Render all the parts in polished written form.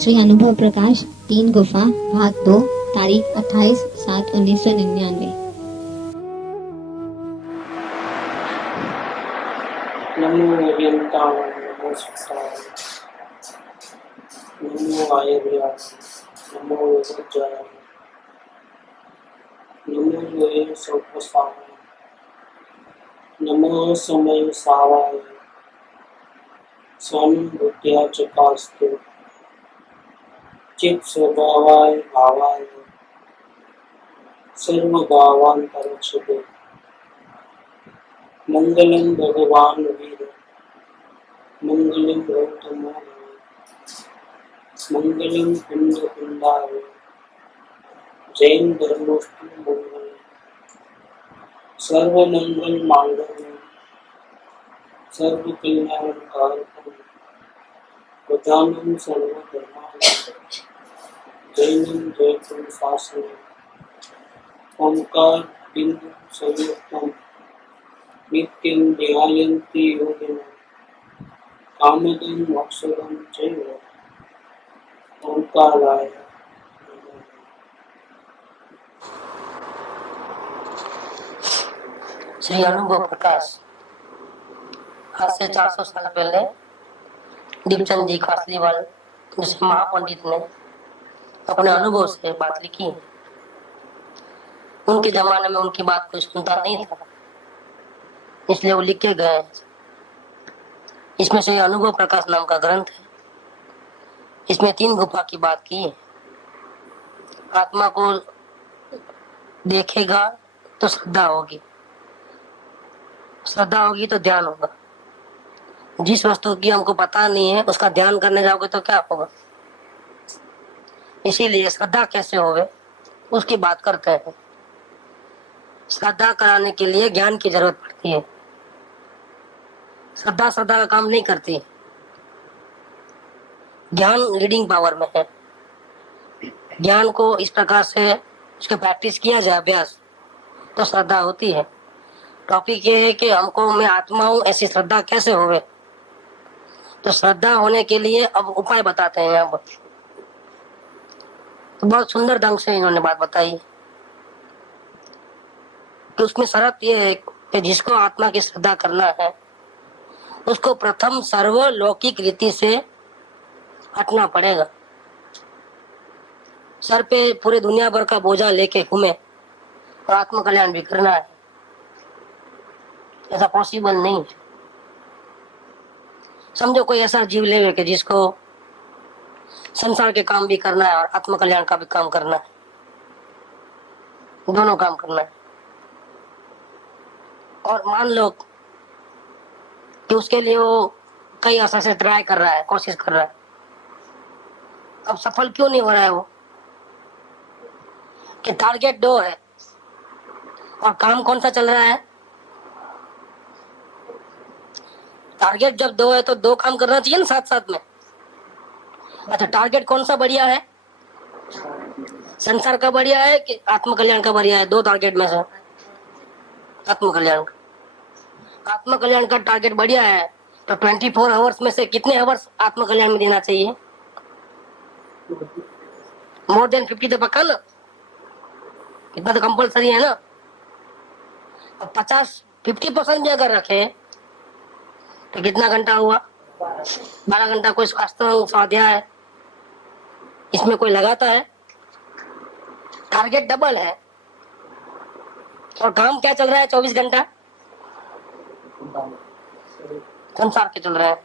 श्री अनुभव प्रकाश 3 गुफा भाग 2 तारीख 28/7/1999। नमो अरिहंताय नमो सिद्धाय नमो आयुर्वेदाय नमो वज्राय नमो योगे सौपसाय नमो समय सावाय स्वानुभूत्या चकास्तु चित् स्वभावाय भावाय सर्वभावान्तरच्छते मंगलम भगवान वीर मंगलम गौतमो मंगलम कुंड कुंडाय जैन धर्मोष्टि मंगल सर्व मंगल मांगल्य सर्व कल्याण कारकम प्रधानम सर्व धर्माय जैनम जयपुर शासन ओंकार बिंदु संयुक्तम नित्यं ध्यायन्ति योगिनः कामदं मोक्षदं चैव ओंकाराय नमः। श्री अनुभव प्रकाश आज से 400 साल पहले दीपचंद जी खासलीवाल जैसे महापंडित ने अपने अनुभव से बात लिखी। उनके जमाने में उनकी बात कोई सुनता नहीं था, इसलिए वो लिख के गए। इसमें से अनुभव प्रकाश नाम का ग्रंथ है। इसमें 3 गुफा की बात की है। आत्मा को देखेगा तो श्रद्धा होगी, श्रद्धा होगी तो ध्यान होगा। जिस वस्तु की हमको पता नहीं है उसका ध्यान करने जाओगे तो क्या होगा। इसीलिए श्रद्धा कैसे होवे उसकी बात करते हैं। श्रद्धा कराने के लिए ज्ञान की जरूरत पड़ती है। श्रद्धा का काम नहीं करती। ज्ञान रीडिंग पावर में है। ज्ञान को इस प्रकार से उसके प्रैक्टिस किया जाए, अभ्यास, तो श्रद्धा होती है। टॉपिक ये है कि हमको मैं आत्मा हूं ऐसी श्रद्धा कैसे होवे। तो श्रद्धा होने के लिए अब उपाय बताते हैं। अब तो बहुत सुंदर ढंग से इन्होंने बात बताई कि उसमें शर्त यह है कि जिसको आत्मा की श्रद्धा करना है उसको प्रथम सर्वलौकिक रीति से हटना पड़ेगा। सर पे पूरे दुनिया भर का बोझा लेके घूमे और आत्म कल्याण भी करना है, ऐसा पॉसिबल नहीं है। समझो कोई ऐसा जीव लेवे कि जिसको संसार के काम भी करना है और आत्म कल्याण का भी काम करना है, दोनों काम करना है। और मान लो कि उसके लिए वो कई आशा से ट्राई कर रहा है, कोशिश कर रहा है, अब सफल क्यों नहीं हो रहा है वो? कि टारगेट 2 है और काम कौन सा चल रहा है? टारगेट जब 2 है तो 2 काम करना चाहिए ना साथ साथ में। अच्छा, टारगेट कौन सा बढ़िया है? संसार का बढ़िया है कि आत्म कल्याण का बढ़िया है? 2 टारगेट में से आत्म कल्याण का। आत्म कल्याण का टारगेट बढ़िया है तो 24 आवर्स में से कितने आवर्स आत्म कल्याण में देना चाहिए? मोर देन 50 तो पक्का ना, इतना तो कंपल्सरी है ना। अब 50% भी अगर रखे तो कितना घंटा हुआ? 12 घंटा। कोई स्वाध्याय इसमें कोई लगाता है? टारगेट डबल है और काम क्या चल रहा है? 24 घंटा संसार के चल रहा है।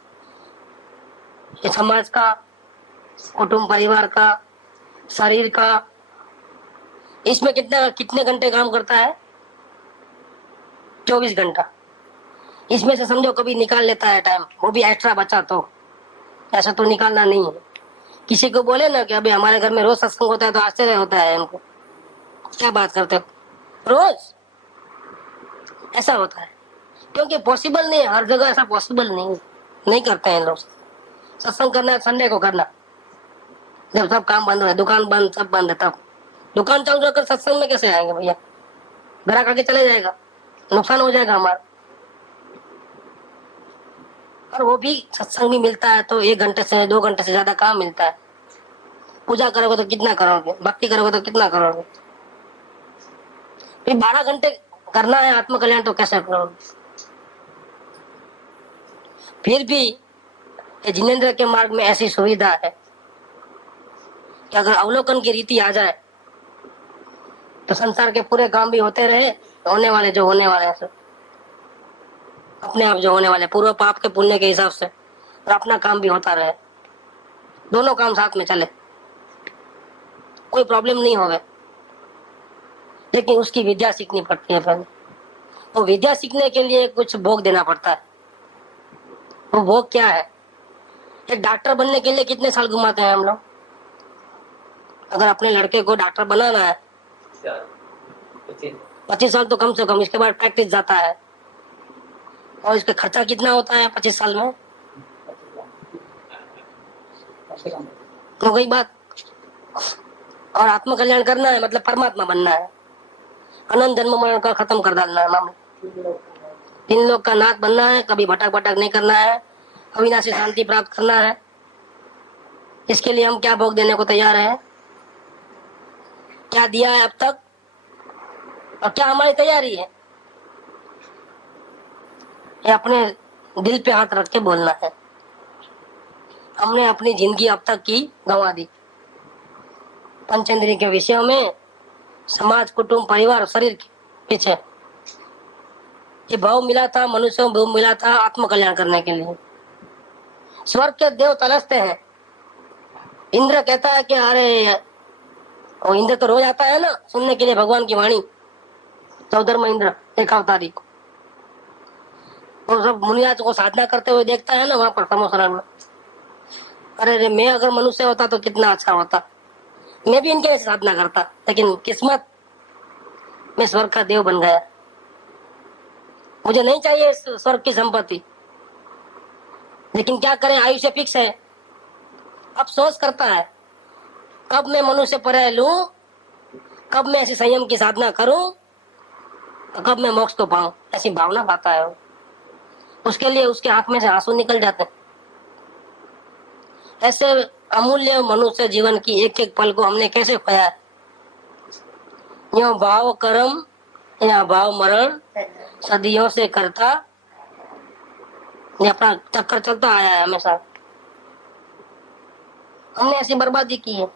ये समाज का, कुटुंब परिवार का, शरीर का, इसमें कितने घंटे काम करता है? 24 घंटा। इसमें से समझो कभी निकाल लेता है टाइम, वो भी एक्स्ट्रा बचा तो, ऐसा तो निकालना नहीं है। किसी को बोले ना कि अभी हमारे घर में रोज सत्संग होता है तो आश्चर्य होता है उनको, क्या बात करते हो रोज? ऐसा होता है क्योंकि पॉसिबल नहीं है, हर जगह ऐसा पॉसिबल नहीं करते हैं लोग। सत्संग करना है संडे को करना, जब सब काम बंद है, दुकान बंद, सब बंद है, तब दुकान चालू रखकर सत्संग में कैसे आएंगे भैया? ग्राहक आके चले जाएगा, नुकसान हो जाएगा हमारा। और वो भी सत्संग भी मिलता है तो 1 घंटे से 2 घंटे से ज्यादा काम मिलता है। पूजा करोगे तो कितना करोगे, भक्ति करोगे तो कितना करोगे। फिर 12 घंटे करना है आत्म कल्याण तो कैसे करोगे। फिर भी ये जिनेंद्र के मार्ग में ऐसी सुविधा है कि अगर अवलोकन की रीति आ जाए तो संसार के पूरे काम भी होते रहे, होने वाले जो होने वाले हैं अपने आप जो होने वाले पूर्व पाप के पुण्य के हिसाब से, और अपना काम भी होता रहे, दोनों काम साथ में चले, कोई प्रॉब्लम नहीं होगा। लेकिन उसकी विद्या सीखनी पड़ती है पहले। वो विद्या सीखने के लिए कुछ भोग देना पड़ता है। वो भोग क्या है? एक डॉक्टर बनने के लिए कितने साल घुमाते हैं हम लोग? अगर अपने लड़के को डॉक्टर बनाना है 25 साल तो कम से कम, इसके बाद प्रैक्टिस जाता है। और इसका खर्चा कितना होता है 25 साल में? हो गई बात। और आत्म कल्याण करना है मतलब परमात्मा बनना है, अनंत जन्म मरण का खत्म कर डालना है मामला। 3 लोग का नाथ बनना है, कभी भटक भटक नहीं करना है, अविनाशी शांति प्राप्त करना है। इसके लिए हम क्या भोग देने को तैयार है? क्या दिया है अब तक और क्या हमारी तैयारी है? ये अपने दिल पे हाथ रख के बोलना है। हमने अपनी जिंदगी अब तक की गंवा दी पंचेंद्रिय के विषयों में, समाज, कुटुंब, परिवार, शरीर के पीछे। ये भाव मिला था मनुष्यों को, भाव मिला था आत्म कल्याण करने के लिए। स्वर्ग के देव तरसते हैं। इंद्र कहता है कि अरे, और इंद्र तो रोज आता है ना सुनने के लिए भगवान की वाणी। 14वां इंद्र एक अवतारी को, और सब मुनियाज को साधना करते हुए देखता है ना वहां पर तमोसरण में। अरे मैं अगर मनुष्य होता तो कितना अच्छा होता, मैं भी इनके वैसे साधना करता। लेकिन किस्मत, मैं स्वर्ग का देव बन गया। मुझे नहीं चाहिए स्वर्ग की संपत्ति, लेकिन क्या करें, आयुष्य फिक्स है। अफसोस करता है कब मैं मनुष्य पर लूं, कब मैं ऐसी संयम की साधना करूं, तो कब मैं मोक्ष को पाऊं, ऐसी भावना पाता है वो। उसके लिए उसके आंख में से आंसू निकल जाते हैं। ऐसे अमूल्य मनुष्य जीवन की एक एक पल को हमने कैसे खोया है। यो भाव कर्म या भाव मरण सदियों से करता, ये अपना चक्कर चलता आया है हमेशा। हमने ऐसी बर्बादी की है,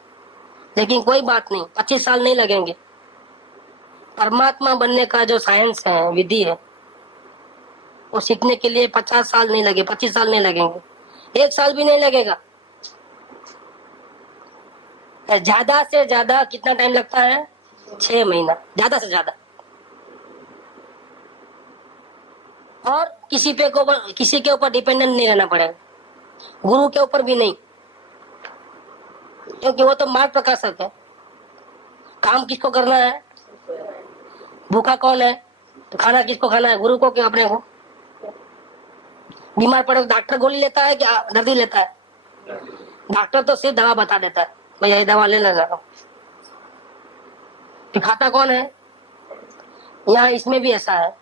लेकिन कोई बात नहीं, 25 साल नहीं लगेंगे। परमात्मा बनने का जो साइंस है, विधि है, वो सीखने के लिए 50 साल नहीं लगे, 25 साल नहीं लगेंगे, 1 साल भी नहीं लगेगा। ज्यादा से ज्यादा कितना टाइम लगता है? 6 महीना, ज्यादा से ज्यादा। और किसी के ऊपर डिपेंडेंट नहीं रहना पड़ेगा, गुरु के ऊपर भी नहीं, क्योंकि वो तो मार्ग प्रकाशक है। काम किसको करना है? भूखा कौन है? तो खाना किसको खाना है? गुरु को कि अपने को? बीमार पड़े तो डॉक्टर गोली लेता है क्या दर्दी लेता है? डॉक्टर तो सिर्फ दवा बता देता है, भैया ये दवा ले लेना। तो खाता कौन है? यहाँ इसमें भी ऐसा है,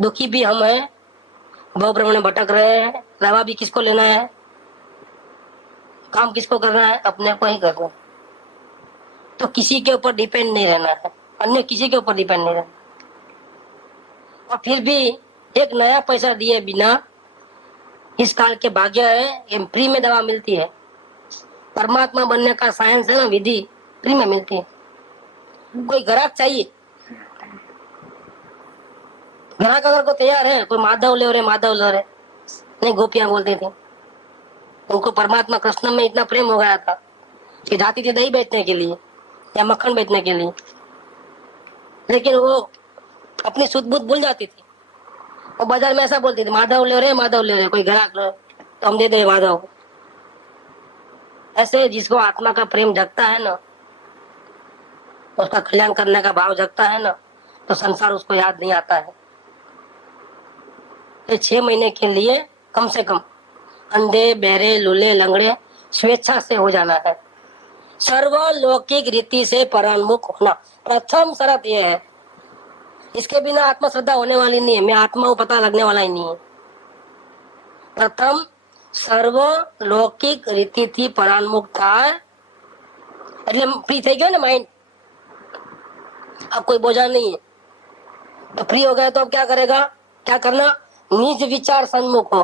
दुखी भी हम हैं, भव भ्रमण में भटक रहे हैं, दवा भी किसको लेना है, काम किसको करना है? अपने को ही करना। तो किसी के ऊपर डिपेंड नहीं रहना है, अन्य किसी के ऊपर डिपेंड नहीं रहना। और फिर भी एक नया पैसा दिए बिना इस काल के भाग्य है, फ्री में दवा मिलती है। परमात्मा बनने का साइंस है ना, विधि फ्री में मिलती है। कोई ग्राहक चाहिए, ग्राहक अगर को तैयार है, कोई माधव ले रहे नहीं, गोपियां बोलती थी। उनको परमात्मा कृष्ण में इतना प्रेम हो गया था कि जाती थी दही बेचने के लिए या मक्खन बेचने के लिए, लेकिन वो अपनी सुध बुध भूल जाती थी। वो बाजार में ऐसा बोलती थी, माधव ले रहे, कोई ग्राहक ले तो हम दे दे माधव। ऐसे जिसको आत्मा का प्रेम जगता है ना, उसका कल्याण करने का भाव जगता है ना, तो संसार उसको याद नहीं आता है। तो 6 महीने के लिए कम से कम अंधे, बहरे, लूले, लंगड़े स्वेच्छा से हो जाना है। सर्वलौकिक रीति से परान्मुख होना प्रथम शर्त यह है। इसके बिना आत्मश्रद्धा होने वाली नहीं है, मैं आत्मा को पता लगने वाला ही नहीं है। प्रथम सर्वलौकिक रीति थी परान्मुखता, એટલે ફ્રી થઈ ગયો ને माइंड, अब कोई बोझा नहीं है। तो फ्री हो गया तो अब क्या करेगा, क्या करना, निज विचार सन्मुख हो,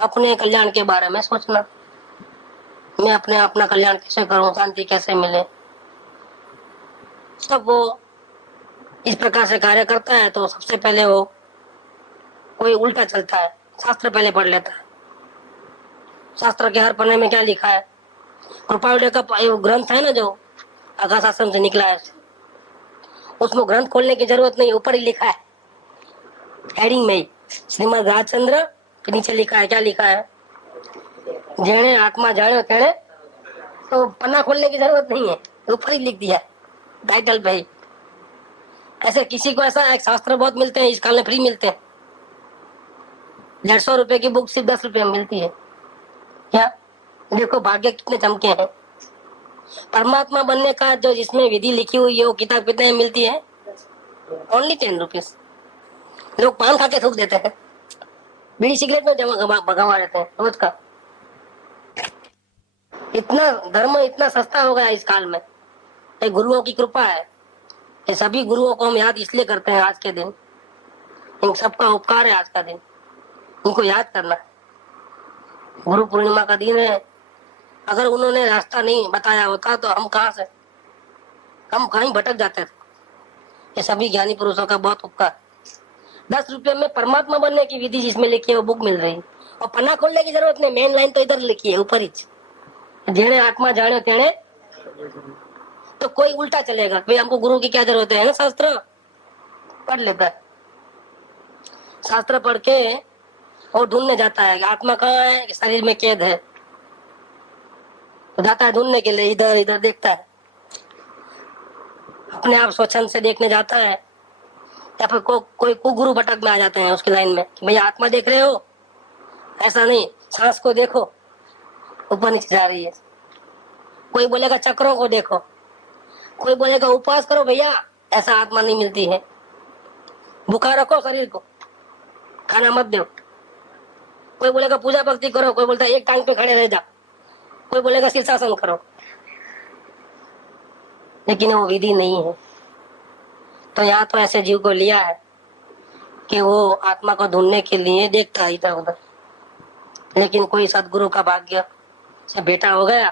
अपने कल्याण के बारे में सोचना, मैं अपने अपना कल्याण कैसे करूं, शांति कैसे मिले। सब वो इस प्रकार से कार्य करता है तो सबसे पहले वो कोई उल्टा चलता है, शास्त्र पहले पढ़ लेता है। शास्त्र के हर पन्ने में क्या लिखा है, कृपाणुदेव का ये ग्रंथ है ना जो आकाश आश्रम से निकला है, उसमें ग्रंथ खोलने की जरूरत नहीं, ऊपर ही लिखा है हेडिंग में ही, श्रीमद राजचंद्र के नीचे लिखा है, क्या लिखा है, जेने आत्मा जाने तेने, तो पन्ना खोलने की जरूरत नहीं है, ऊपर ही लिख दिया टाइटल पे ही। ऐसे किसी को ऐसा एक शास्त्र बहुत मिलते हैं, इस काल में फ्री मिलते हैं। 150 रुपए की बुक सिर्फ 10 रुपए में मिलती है। क्या देखो भाग्य कितने चमके हैं। परमात्मा बनने का जो जिसमें विधि लिखी हुई है वो किताब कितने में मिलती है, ओनली 10 रुपीज। लोग पान खा के थूक देते हैं, बीड़ी सिगरेट में जमा भगवा देते हैं रोज का। इतना धर्म इतना सस्ता हो गया इस काल में, ये गुरुओं की कृपा है। ये सभी गुरुओं को हम याद इसलिए करते हैं आज के दिन, इन सबका उपकार है आज का दिन, उनको याद करना है। गुरु पूर्णिमा का दिन है, अगर उन्होंने रास्ता नहीं बताया होता तो हम कहाँ से, हम कहीं भटक जाते थे। ये सभी ज्ञानी पुरुषों का बहुत उपकार। 10 रुपये में परमात्मा बनने की विधि जिसमें लिखी है वो बुक मिल रही है, और पन्ना खोलने की जरूरत नहीं, मेन लाइन तो इधर लिखी है ऊपर ही, जेने आत्मा जाने तेने। तो कोई उल्टा चलेगा, भाई हमको गुरु की क्या जरूरत है ना, शास्त्र पढ़ लेता है, शास्त्र पढ़ के और ढूंढने जाता है कि आत्मा कहाँ है, कि शरीर में कैद है, तो जाता है ढूंढने के लिए, इधर इधर देखता है, अपने आप स्वच्छंद से देखने जाता है, या फिर कोई कुगुरु भटक में आ जाते हैं उसकी लाइन में कि भैया आत्मा देख रहे हो, ऐसा नहीं, सांस को देखो ऊपर नीचे जा रही है। कोई बोलेगा चक्रों को देखो, कोई बोलेगा उपवास करो भैया, ऐसा आत्मा नहीं मिलती है। भूखा रखो शरीर को, खाना मत दो। कोई बोलेगा पूजा भक्ति करो, कोई बोलता है एक टांग पे खड़े रह जा, कोई बोलेगा शीर्षासन करो, लेकिन वो विधि नहीं है। तो यहाँ तो ऐसे जीव को लिया है कि वो आत्मा को ढूंढने के लिए देखता है इधर उधर, लेकिन कोई सदगुरु का भाग्य से बेटा हो गया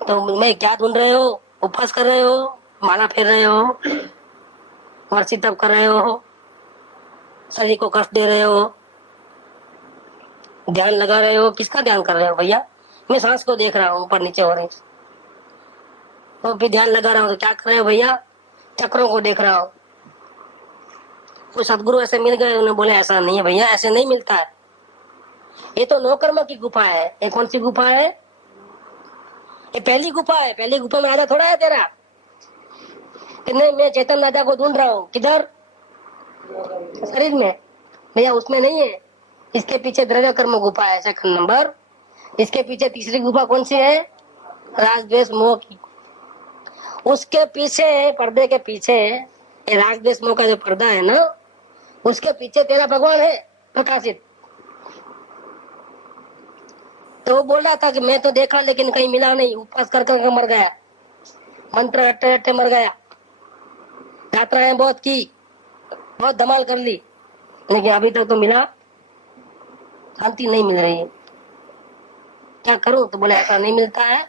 तो मैं क्या ढूंढ रहे हो, उपवास कर रहे हो, माला फेर रहे हो, वर्षी तप कर रहे हो, शरीर को कष्ट दे रहे हो, ध्यान लगा रहे हो, किसका ध्यान कर रहे हो भैया, मैं सांस को देख रहा हूँ ऊपर नीचे हो रही, तो फिर ध्यान लगा रहा हूँ, तो क्या कर रहे हो भैया, चक्रों को देख रहा हूँ। कोई सदगुरु ऐसे मिल गए, उन्हें बोले ऐसा नहीं है भैया, ऐसे नहीं मिलता है, ये तो नौकर्म की गुफा है। ये कौन सी गुफा है, ये पहली गुफा है, पहली गुफा में राजा थोड़ा है तेरा कि नहीं, मैं चेतन राजा को ढूंढ रहा हूँ, किधर, शरीर में भैया, उसमें नहीं है। इसके पीछे द्रव्य कर्म गुफा है सेकंड नंबर, इसके पीछे तीसरी गुफा कौन सी है, राग द्वेष मोह की। उसके पीछे, पर्दे के पीछे, ये राग द्वेष मोह का जो पर्दा है ना, उसके पीछे तेरा भगवान है प्रकाशित। तो वो बोल रहा था कि मैं तो देखा लेकिन कहीं मिला नहीं, उपवास कर कर मर गया, मंत्र रट्टे रट्टे मर गया, यात्राएं बहुत की, बहुत धमाल कर ली, लेकिन अभी तक तो मिला, शांति नहीं मिल रही है, क्या करूं। तो बोले ऐसा नहीं मिलता है,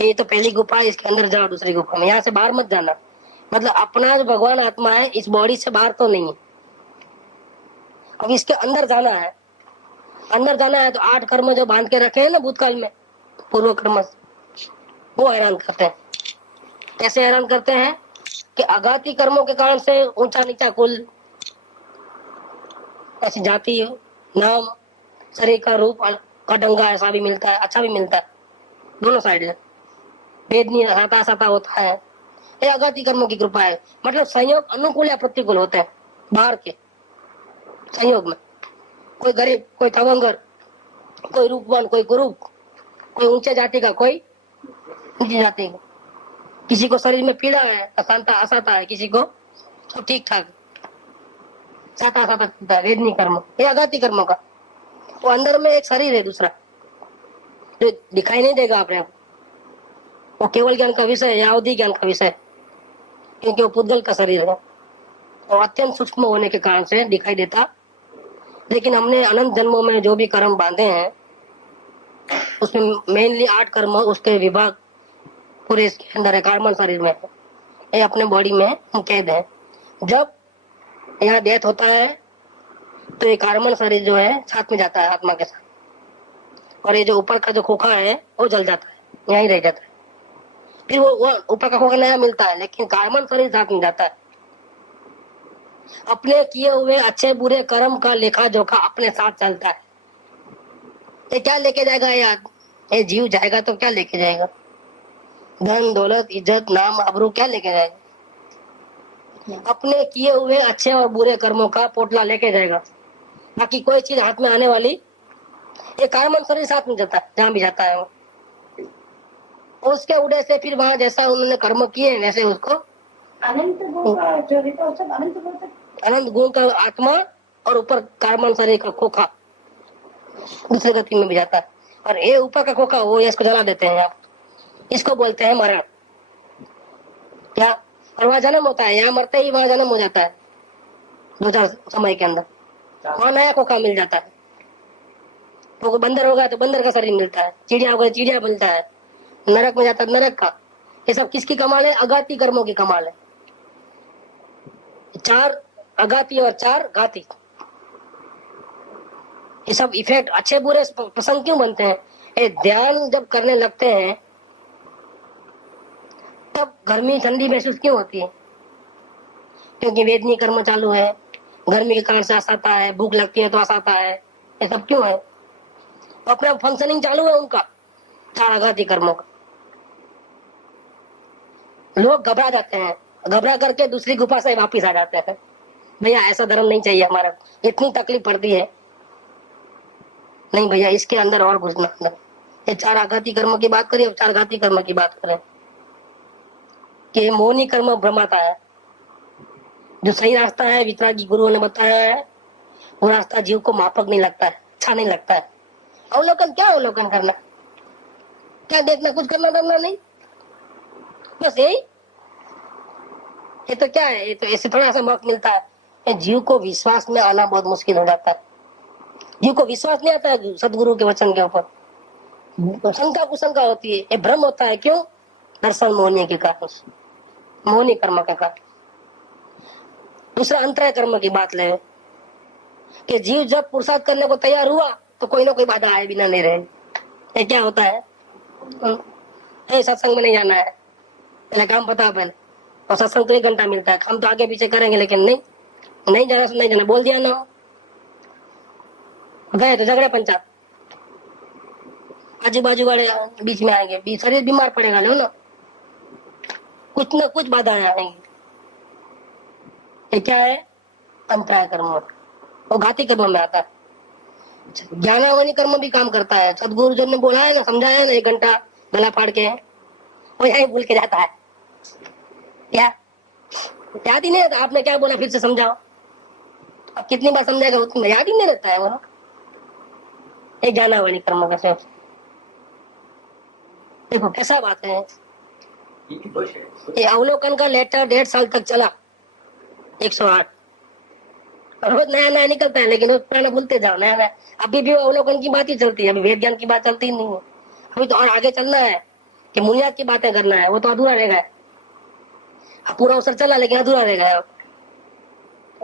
ये तो पहली गुफा है, इसके अंदर जाओ दूसरी गुफा में, यहाँ से बाहर मत जाना। मतलब अपना जो भगवान आत्मा है इस बॉडी से बाहर तो नहीं है, अब इसके अंदर जाना है। अंदर जाना है तो 8 कर्म जो बांध के रखे हैं ना भूतकाल में, पूर्व कर्म, वो हैरान करते हैं। कैसे हैरान करते हैं कि अघाती कर्मों के कारण से ऊंचा नीचा कुल, ऐसी जाति, नाम, शरीर का रूप का डंगा ऐसा भी मिलता है, अच्छा भी मिलता है, दोनों साइड है, भेद नहीं हटा सता होता है। ये अघाती कर्मों की कृपा है। मतलब संयोग अनुकूल या प्रतिकूल होते हैं बाहर के संयोग में, कोई गरीब, कोई तवंगर, कोई रूपवान, कोई कुरूप, कोई ऊंचे जाति का, कोई नीची जाति का, किसी को शरीर में पीड़ा है, अशांता असाता है, किसी को सब ठीक ठाक, साता साता वेदनी कर्म, ये अघाती कर्मों का। वो अंदर में एक शरीर है दूसरा जो दिखाई नहीं देगा अपने आप, वो केवल ज्ञान का विषय या अवधि ज्ञान का विषय, क्योंकि वो पुद्गल का शरीर है और अत्यंत सूक्ष्म होने के कारण से दिखाई देता। लेकिन हमने अनंत जन्मों में जो भी कर्म बांधे हैं उसमें मेनली 8 कर्म उसके विभाग पूरे इसके अंदर है, कार्बन शरीर में है, ये अपने बॉडी में कैद है। जब यहाँ डेथ होता है तो ये कार्बन शरीर जो है साथ में जाता है आत्मा के साथ, और ये जो ऊपर का जो खोखा है वो जल जाता है, यहीं रह जाता है। फिर वो ऊपर का खोखा नया मिलता है, लेकिन कार्बन शरीर साथ में जाता है। अपने किए हुए अच्छे बुरे कर्म का लेखा जोखा अपने साथ चलता है। ये क्या लेके जाएगा यार? ये जीव जाएगा तो क्या लेके जाएगा? धन दौलत इज्जत नाम आबरू क्या लेके जाएगा? अपने किए हुए अच्छे और बुरे कर्मों का पोटला लेके जाएगा। बाकी कोई चीज हाथ में आने वाली, ये कार्बन शरीर साथ में जाता है जहां भी जाता है वो। और उसके उड़े से फिर वहां जैसा उन्होंने कर्म किए वैसे उसको अनंत गुण का जो भी तो सब अनंत गुण तक अनंत गुण का आत्मा और ऊपर कार्बन शरीर का खोखा दूसरी गति में भी जाता है। और ये ऊपर का खोखा वो इसको जला देते हैं आप, इसको बोलते हैं मरण। क्या? और वहां जन्म होता है, यहाँ मरते ही वहां जन्म हो जाता है 2-4 समय के अंदर, वहां नया खोखा मिल जाता है। तो बंदर होगा तो बंदर का शरीर मिलता है, चिड़िया होगा चिड़िया मिलता है, नरक में जाता है नरक का। ये सब किसकी कमाल है? अघाती कर्मों की कमाल है। 4 अघाती और 4 घाती, ये सब इफेक्ट अच्छे बुरे प्रसंग क्यों बनते हैं? ये ध्यान जब करने लगते हैं तब गर्मी ठंडी महसूस क्यों होती है? क्योंकि वेदनीय कर्म चालू है, गर्मी के कारण से आस आता है, भूख लगती है तो आस आता है। ये सब क्यों है? तो अपना फंक्शनिंग चालू है उनका 4 आघाती कर्मों का। लोग घबरा जाते हैं, घबरा करके दूसरी गुफा से वापिस आ जाते हैं। भैया ऐसा धर्म नहीं चाहिए हमारा, इतनी तकलीफ पड़ती है, नहीं भैया इसके अंदर और घुसना अंदर। ये 4 आघाती कर्म की बात करें, 4 घाती कर्म की बात करें कि मोहनी कर्म भ्रमाता है। जो सही रास्ता है वितरागी गुरुओं ने बताया है, वो रास्ता जीव को माफक नहीं लगता है, अच्छा नहीं लगता है। अवलोकन क्या अवलोकन करना, क्या देखना, कुछ करना करना नहीं, बस यही। ये तो क्या है, ये तो ऐसे थोड़ा सा मौका मिलता है। जीव को विश्वास में आना बहुत मुश्किल हो जाता है। जीव को विश्वास नहीं आता है सदगुरु के वचन के ऊपर, शंका कुशंका होती है, ये भ्रम होता है। क्यों? दर्शन मोहनी के कारण, मोहनी कर्म के कारण। दूसरा अंतराय कर्म की बात ले कि जीव जब पुरुषार्थ करने को तैयार हुआ तो कोई ना कोई बाधा आए बिना नहीं रहे। ये क्या होता है? सत्संग में नहीं जाना है, पहले काम पता पहले, और सत्संग तो 1 घंटा मिलता है, हम तो आगे पीछे करेंगे, लेकिन नहीं जाना तो नहीं जाना, बोल दिया ना, गए तो झगड़ा पंचायत, आजू बाजू वाले बीच में आएंगे, शरीर बीमार पड़ेगा लो ना, कुछ ना कुछ बाधाएं आएंगी। ये क्या है? अंतराय कर्म, वो घाती कर्म में आता है। ज्ञानावनी कर्म भी काम करता है। सदगुरु जो ने बोला है ना, समझाया है ना, 1 घंटा गला फाड़ के, वो यही भूल के जाता है। क्या याद ही नहीं रहता? आपने क्या बोला फिर से समझाओ, अब कितनी बार समझाएगा उतनी याद ही नहीं रहता है वो। एक ज्ञानावनी कर्म का सोच देखो कैसा बात है। ये अवलोकन का लेटर 1.5 साल तक चला, 108, रोज नया नया निकलता है, लेकिन रोज पुराना भूलते जाओ, नया नया। अभी भी अवलोकन की बात ही चलती है, अभी वेद ज्ञान की बात चलती ही नहीं है। अभी तो और आगे चलना है कि बुनियाद की बातें करना है, वो तो अधूरा रह गया। पूरा अवसर चला लेकिन अधूरा रह गया।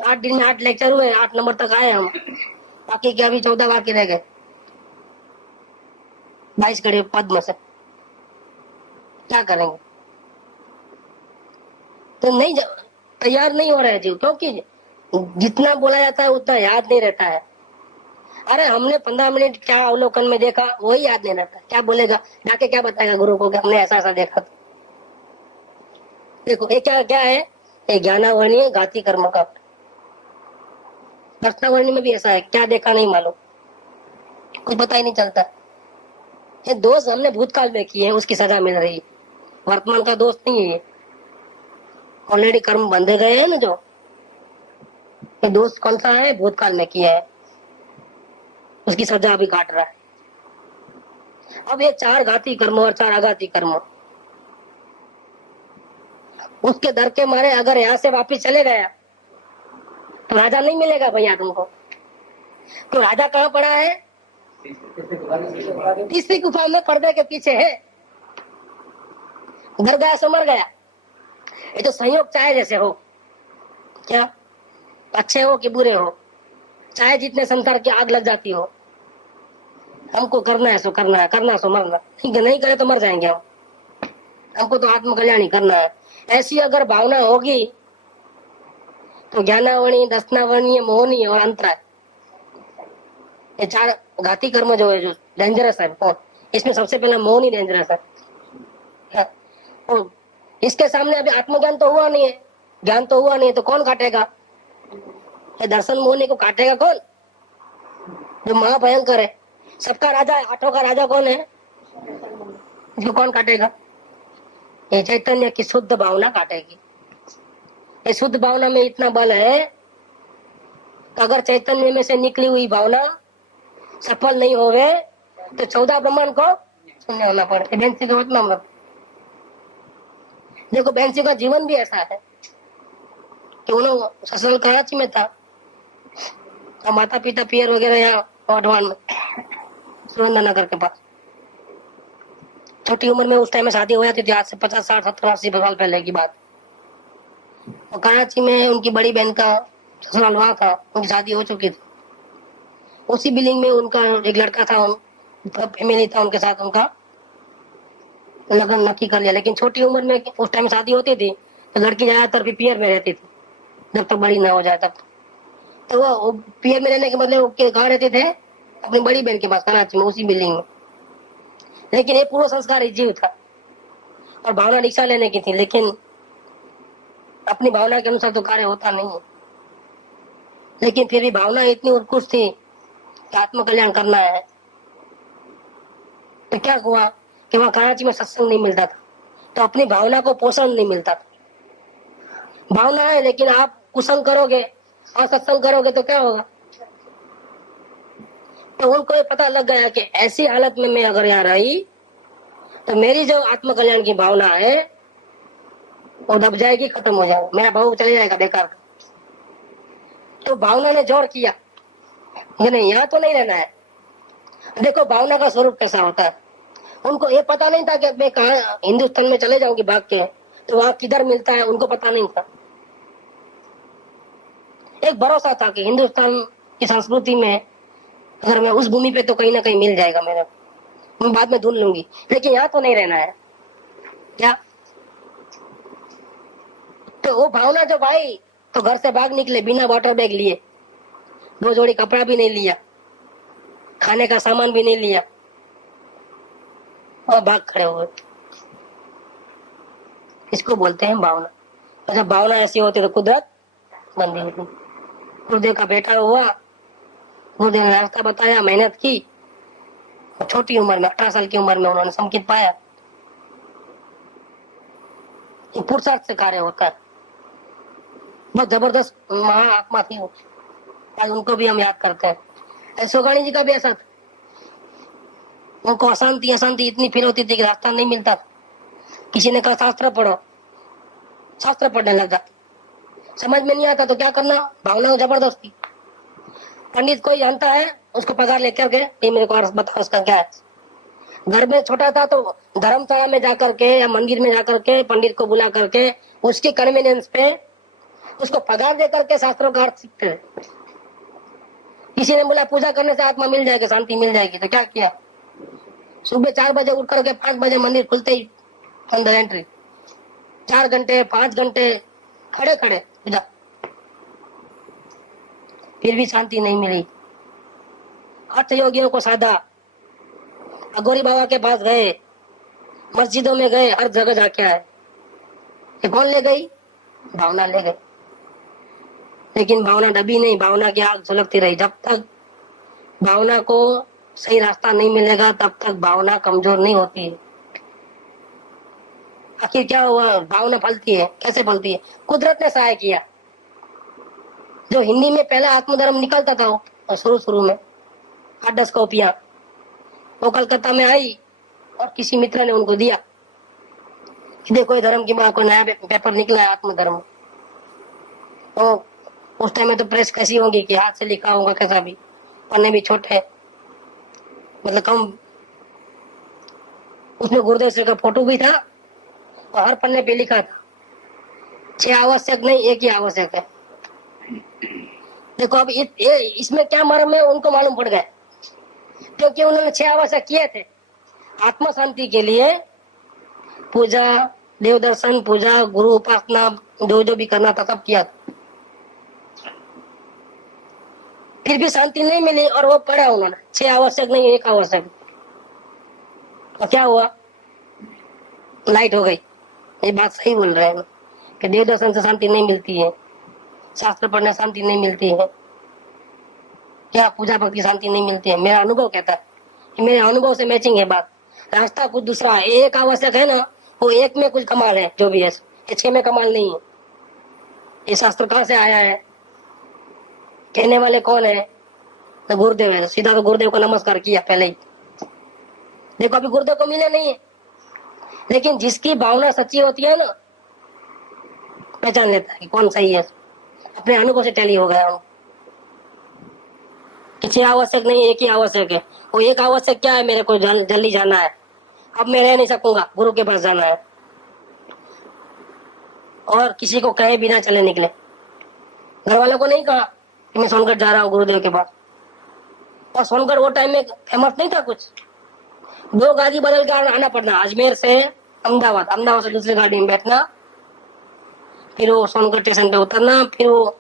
8 दिन में 8 लेक्चर हुए, 8 नंबर तक आए हम, बाकी के अभी 14 बाकी रह गए, 22 घड़ी पद में से क्या करेंगे? तो नहीं तैयार नहीं हो रहा है जीव, क्योंकि जितना बोला जाता है उतना याद नहीं रहता है। अरे हमने 15 मिनट क्या अवलोकन में देखा वही याद नहीं रहता, क्या बोलेगा जाके, क्या बताएगा गुरु को कि हमने ऐसा ऐसा देखा। देखो ये क्या क्या है? ये ज्ञानावरणी घाती कर्म का। दर्शनावरणी में भी ऐसा है, क्या देखा नहीं मालूम, कुछ पता ही नहीं चलता। ये दोष हमने भूतकाल में किए हैं, उसकी सजा मिल रही है, वर्तमान का दोष नहीं है। ऑलरेडी कर्म बंधे गए हैं ना, जो ये दोष कौन सा है? भूतकाल में किया है, उसकी सजा अभी काट रहा है। अब ये 4 घाती कर्म और 4 आघाती कर्म, उसके डर के मारे अगर यहाँ से वापिस चले गया तो राजा नहीं मिलेगा भैया तुमको। तो राजा कहाँ पड़ा है? तीसरी गुफा में पर्दे के पीछे है। डर गया सो मर गया। ये तो संयोग चाहे जैसे हो, क्या अच्छे हो कि बुरे हो, चाहे जितने संसार की आग लग जाती हो, हमको करना है सो करना है, करना सो मरना, नहीं करे तो मर जाएंगे हम। हमको तो आत्मकल्याण ही करना है। ऐसी अगर भावना होगी तो ज्ञानावणी, दशनावणी, मोहनी और अंतराय, ये 4 घाती कर्म जो है, जो डेंजरस है, इसमें सबसे पहला मोहनी डेंजरस है। और इसके सामने अभी आत्मज्ञान तो हुआ नहीं है, ज्ञान तो हुआ नहीं है, तो कौन काटेगा? ये दर्शन मोहनी को काटेगा कौन? जो महाभयंकर है, सबका राजा है, 8 का राजा कौन है? इसको कौन काटेगा? ये चैतन्य की शुद्ध भावना काटेगी। ये शुद्ध भावना में इतना बल है, अगर चैतन्य में से निकली हुई भावना सफल नहीं होवे तो 14 ब्रह्मांड को शून्य होना पड़े। बेंसी का मतलब देखो, बेंसी का जीवन भी ऐसा है कि उन्होंने ससुराल कराची में था और माता पिता पियर वगैरह यहाँ वडवान में, सुरेंद्रनगर के पास। छोटी उम्र में उस टाइम में शादी हो जाती थी, आज से 50, 60, 70, 80 साल पहले की बात। और कराची में उनकी बड़ी बहन का ससुराल वहां था, उनकी शादी हो चुकी थी। उसी बिल्डिंग में उनका एक लड़का था, फैमिली था, उनके साथ उनका लगन नक्की कर लिया। लेकिन छोटी उम्र में उस टाइम शादी होती थी तो लड़की ज्यादातर पीपीआर में रहती थी, जब तक बड़ी ना हो जाए तब। तो वो पीएम में रहने के बदले वो कहाँ रहते थे? अपनी बड़ी बहन के पास कराची में, उसी बिल्डिंग में। लेकिन ये पूरा संस्कार जीव था और भावना दीक्षा लेने की थी, लेकिन अपनी भावना के अनुसार तो कार्य होता नहीं है। लेकिन फिर भी भावना इतनी उत्कृष्ट थी कि आत्मकल्याण करना है। तो क्या हुआ कि वहां कराची में सत्संग नहीं मिलता था, तो अपनी भावना को पोषण नहीं मिलता था। भावना है लेकिन आप कुसंग करोगे और सत्संग करोगे तो क्या होगा? तो उनको ये पता लग गया कि ऐसी हालत में मैं अगर यहाँ रही तो मेरी जो आत्मकल्याण की भावना है वो दब जाएगी, खत्म हो जाएगा, मेरा भाव चले जाएगा बेकार। तो भावना ने जोर किया, नहीं यहाँ तो नहीं रहना है। देखो भावना का स्वरूप कैसा होता है। उनको ये पता नहीं था कि मैं कहा हिंदुस्तान में चले जाऊंगी भाग के, तो वहां किधर मिलता है उनको पता नहीं था। एक भरोसा था कि हिंदुस्तान की संस्कृति में अगर मैं उस भूमि पे तो कहीं ना कहीं मिल जाएगा मेरे, मैं बाद में ढूंढ लूंगी। लेकिन यहाँ तो नहीं रहना है क्या? तो वो भावना जो भाई तो घर से भाग निकले बिना वाटर बैग लिए, 2 जोड़ी कपड़ा भी नहीं लिया, खाने का सामान भी नहीं लिया और भाग खड़े हुए। इसको बोलते हैं भावना। और जब भावना ऐसी होती तो कुदरत बंदी होती। गुरुदेव का बेटा हुआ, गुरुदेव ने रास्ता बताया, मेहनत की, और छोटी उम्र में 18 साल की उम्र में उन्होंने संकेत पाया। ये पुरुषार्थ से कार्य होता है। बहुत जबरदस्त महाआत्मा थी वो, आज उनको भी हम याद करते हैं। सोगाणी जी का भी ऐसा था, उनको अशांति अशांति इतनी फील होती थी कि रास्ता नहीं मिलता। किसी ने कहा शास्त्र पढ़ो, शास्त्र पढ़ने लगा, समझ में नहीं आता तो क्या करना, भावना जबरदस्ती। पंडित कोई जानता है उसको पगार लेकर के ये मेरे को बताओ उसका क्या है। घर में छोटा था तो धर्मशाला में जाकर के या मंदिर में जाकर के पंडित को बुला करके उसकी कन्वीनियंस पे उसको पगार दे करके शास्त्रों का अर्थ सीखते हैं। किसी ने बोला पूजा करने से आत्मा मिल जाएगी, शांति मिल जाएगी, तो क्या किया, सुबह 4 बजे उठ करके 5 बजे मंदिर खुलते ही अंदर एंट्री, 4 घंटे 5 घंटे खड़े खड़े पूजा, फिर भी शांति नहीं मिली। हठ योगियों को साधा, अघोरी बाबा के पास गए, मस्जिदों में गए, हर जगह जाके आए। ये कौन ले गई? भावना ले गई। लेकिन भावना दबी नहीं, भावना की आग झलकती रही। जब तक भावना को सही रास्ता नहीं मिलेगा तब तक भावना कमजोर नहीं होती है। आखिर क्या हुआ, भावना फलती है, कैसे फलती है? कुदरत ने सहाय किया। जो हिंदी में पहला आत्मधर्म निकलता था वो शुरू में 8-10 कॉपियां, वो कलकत्ता में आई और किसी मित्र ने उनको दिया। देखो ये धर्म की बात, कोई नया पेपर निकला है आत्मधर्म, तो उस टाइम में तो प्रेस कैसी होगी कि हाथ से लिखा होगा, कैसा भी, पन्ने भी छोटे, मतलब कम। उसमें गुरुदेव जी का फोटो भी था और हर पन्ने पे लिखा था 6 आवश्यक नहीं, एक ही आवश्यक है। देखो अब इसमें क्या मर्म है उनको मालूम पड़ गया, क्योंकि उन्होंने 6 आवश्यक किए थे आत्मा शांति के लिए। पूजा, देव दर्शन, पूजा, गुरु उपासना, जो भी करना था सब किया, फिर भी शांति नहीं मिली और वो पढ़ा उन्होंने 6 आवश्यक नहीं, एक आवश्यक। तो क्या हुआ, लाइट हो गई। ये बात सही बोल रहे हैं कि देव दर्शन से शांति नहीं मिलती है, शास्त्र पढ़ने शांति नहीं मिलती है, क्या पूजा भक्ति शांति नहीं मिलती है। मेरा अनुभव कहता है कि मेरे अनुभव से मैचिंग है बात, रास्ता कुछ दूसरा है। एक आवश्यक है ना, वो एक में कुछ कमाल है, जो भी है, ये 6 में कमाल नहीं है। ये शास्त्र कहाँ से आया है, कहने वाले कौन है, तो गुरुदेव है। सीधा तो गुरुदेव को नमस्कार किया पहले ही। देखो अभी गुरुदेव को मिले नहीं है, लेकिन जिसकी भावना सच्ची होती है ना, पहचान लेता है कि कौन सही है, अपने अनुभव से टैली हो गया। किसी आवश्यक नहीं, एक ही आवश्यक है। वो एक आवश्यक क्या है, मेरे को जल्दी जाना है, अब मैं रह नहीं सकूंगा, गुरु के पास जाना है। और किसी को कहे बिना चले निकले, घर वालों को नहीं कहा कि मैं सोनगढ़ जा रहा हूँ गुरुदेव के पास। और सोनगढ़ वो टाइम में फेमस नहीं था कुछ, 2 गाड़ी बदल कर आना पड़ना, अजमेर से अहमदाबाद, अहमदाबाद से दूसरी गाड़ी में बैठना, फिर वो सोनगढ़ स्टेशन पे उतरना, फिर वो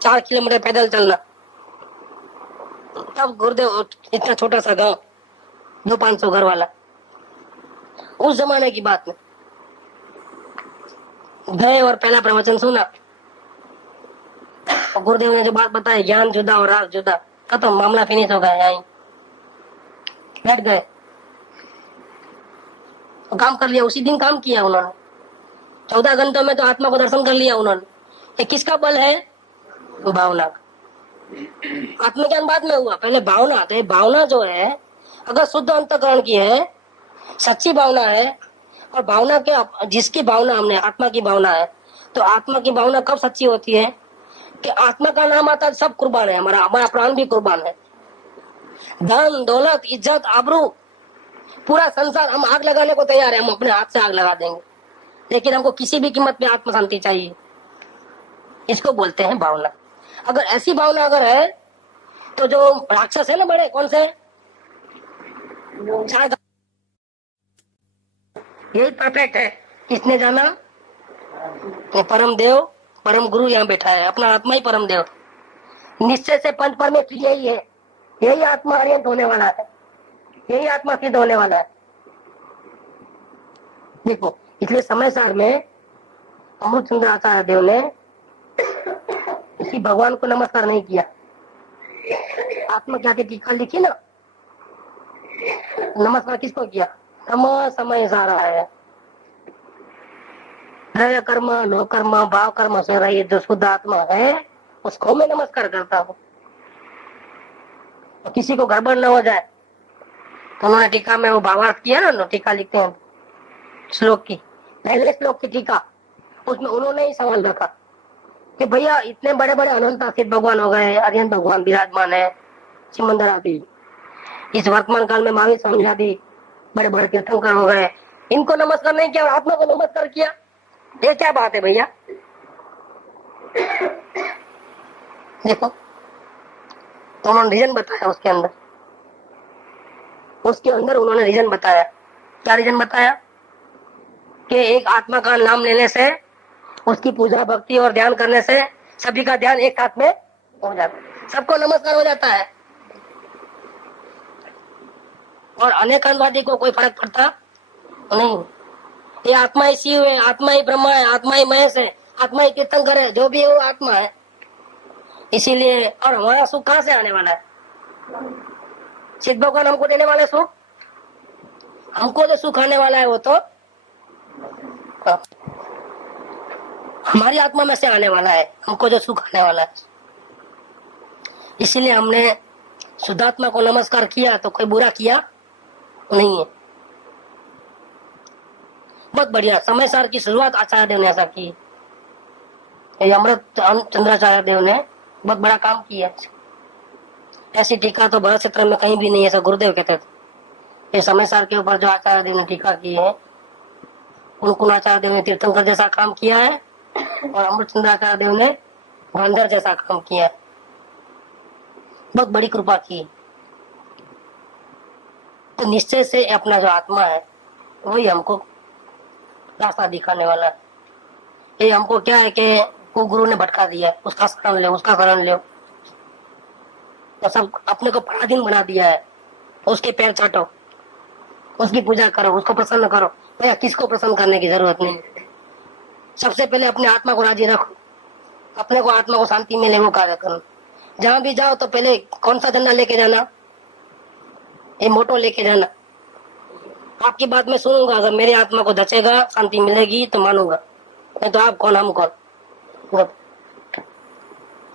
4 किलोमीटर पैदल चलना। तब गुरुदेव, इतना छोटा सा गांव, 200-500 घर वाला, उस जमाने की बात में गए और पहला प्रवचन सुना। और गुरुदेव ने जो बात बताई, ज्ञान जुदा और राग जुदा, खत्म, मामला फिनिश हो गया, यहीं बैठ गए, काम कर लिया। उसी दिन काम किया उन्होंने, 14 घंटों में तो आत्मा को दर्शन कर लिया उन्होंने। ये किसका बल है, भावना का। आत्मज्ञान बाद में हुआ, पहले भावना। तो ये भावना जो है, अगर शुद्ध अंतःकरण की है, सच्ची भावना है, और भावना के, जिसकी भावना हमने आत्मा की भावना है, तो आत्मा की भावना कब सच्ची होती है कि आत्मा का नाम आता है, सब कुर्बान है, हमारा प्राण भी कुर्बान है। धन दौलत इज्जत आबरू, पूरा संसार हम आग लगाने को तैयार है, हम अपने हाथ से आग लगा देंगे, लेकिन हमको किसी भी कीमत पे आत्म शांति चाहिए। इसको बोलते हैं भावना। अगर ऐसी भावना अगर है, तो जो राक्षस है ना बड़े, कौन से, यही परफेक्ट है। किसने जाना, तो परम देव, परम गुरु यहाँ बैठा है, अपना आत्मा ही परम देव। निश्चय से पंच परमेश्वर यही है, यही आत्मा अर्यंत होने वाला है, यही आत्मा सिद्ध होने वाला है। देखो, इसलिए समय सार में अमृत सुंदर आचार्य देव ने इसी भगवान को नमस्कार नहीं किया। आत्मा क्या की टीका लिखी ना, नमस्कार किसको किया, नमः समय सारा है, हृदय कर्म नो कर्म भाव कर्म से रही जो शुद्ध आत्मा है, उसको मैं नमस्कार करता हूँ। तो किसी को गड़बड़ न हो जाए, तो उन्होंने टीका में वो भावार्थ किया ना, टीका लिखते हैं श्लोक की, पहले श्लोक की टीका, उसमें उन्होंने ही सवाल रखा कि भैया इतने बड़े बड़े अनंत सिद्ध भगवान हो गए, अरिहंत भगवान विराजमान है, सिमंदर आदि, इस वर्तमान काल में महावीर स्वामी आदि बड़े बड़े तीर्थंकर हो गए, इनको नमस्कार नहीं किया और आत्मा को नमस्कार किया, ये क्या बात है भैया। देखो, तो उन्होंने रीजन बताया, उसके अंदर उन्होंने रीजन बताया। क्या रीजन बताया कि एक आत्मा का नाम लेने से, उसकी पूजा भक्ति और ध्यान करने से सभी का ध्यान एक साथ में हो जाता है, सबको नमस्कार हो जाता है, और अनेकांतवादी को कोई फर्क पड़ता नहीं। ये आत्मा ही शिव है, आत्मा ही ब्रह्मा है, आत्मा ही महेश है, आत्मा ही तीर्थंकर है, जो भी है वो आत्मा है। इसीलिए, और हमारा सुख कहाँ से आने वाला है, सिद्ध भगवान हमको देने वाले सुख, हमको जो सुख आने वाला है वो तो हमारी आत्मा में से आने वाला है, हमको जो सुख आने वाला है। इसीलिए हमने शुद्धात्मा को नमस्कार किया, तो कोई बुरा किया नहीं है। बहुत बढ़िया समय सार की शुरुआत आचार्य देव ने ऐसा की। ये अमृत चंद्राचार्य देव ने बहुत बड़ा काम किया। ऐसी टीका तो भरत क्षेत्र में कहीं भी नहीं, ऐसा गुरुदेव कहते थे। ये समय सार के ऊपर जो आचार्य देव ने टीका की है, उनको आचार्य देव ने तीर्थंकर जैसा काम किया है और अमृत चंद्राचार्य देव ने गंधर जैसा काम किया है। बहुत बड़ी कृपा की। तो निश्चय से अपना जो आत्मा है वही हमको रास्ता दिखाने वाला है। ये हमको क्या है कि वो गुरु ने भटका दिया है, उसका शरण लो, उसका शरण लो, तो सब अपने को पराधीन बना दिया है। उसके पैर चाटो, उसकी पूजा करो, उसको प्रसन्न करो। भैया किसको प्रसन्न करने की जरूरत नहीं। सबसे पहले अपने आत्मा को राजी रखो, अपने को आत्मा को शांति मिले वो कार्य करो। जहां भी जाओ तो पहले कौन सा झंडा लेके जाना, ये मोटो लेके जाना। आपकी बात मैं सुनूंगा, अगर मेरी आत्मा को धचेगा, शांति मिलेगी तो मानूंगा, नहीं तो आप कौन हम कौन।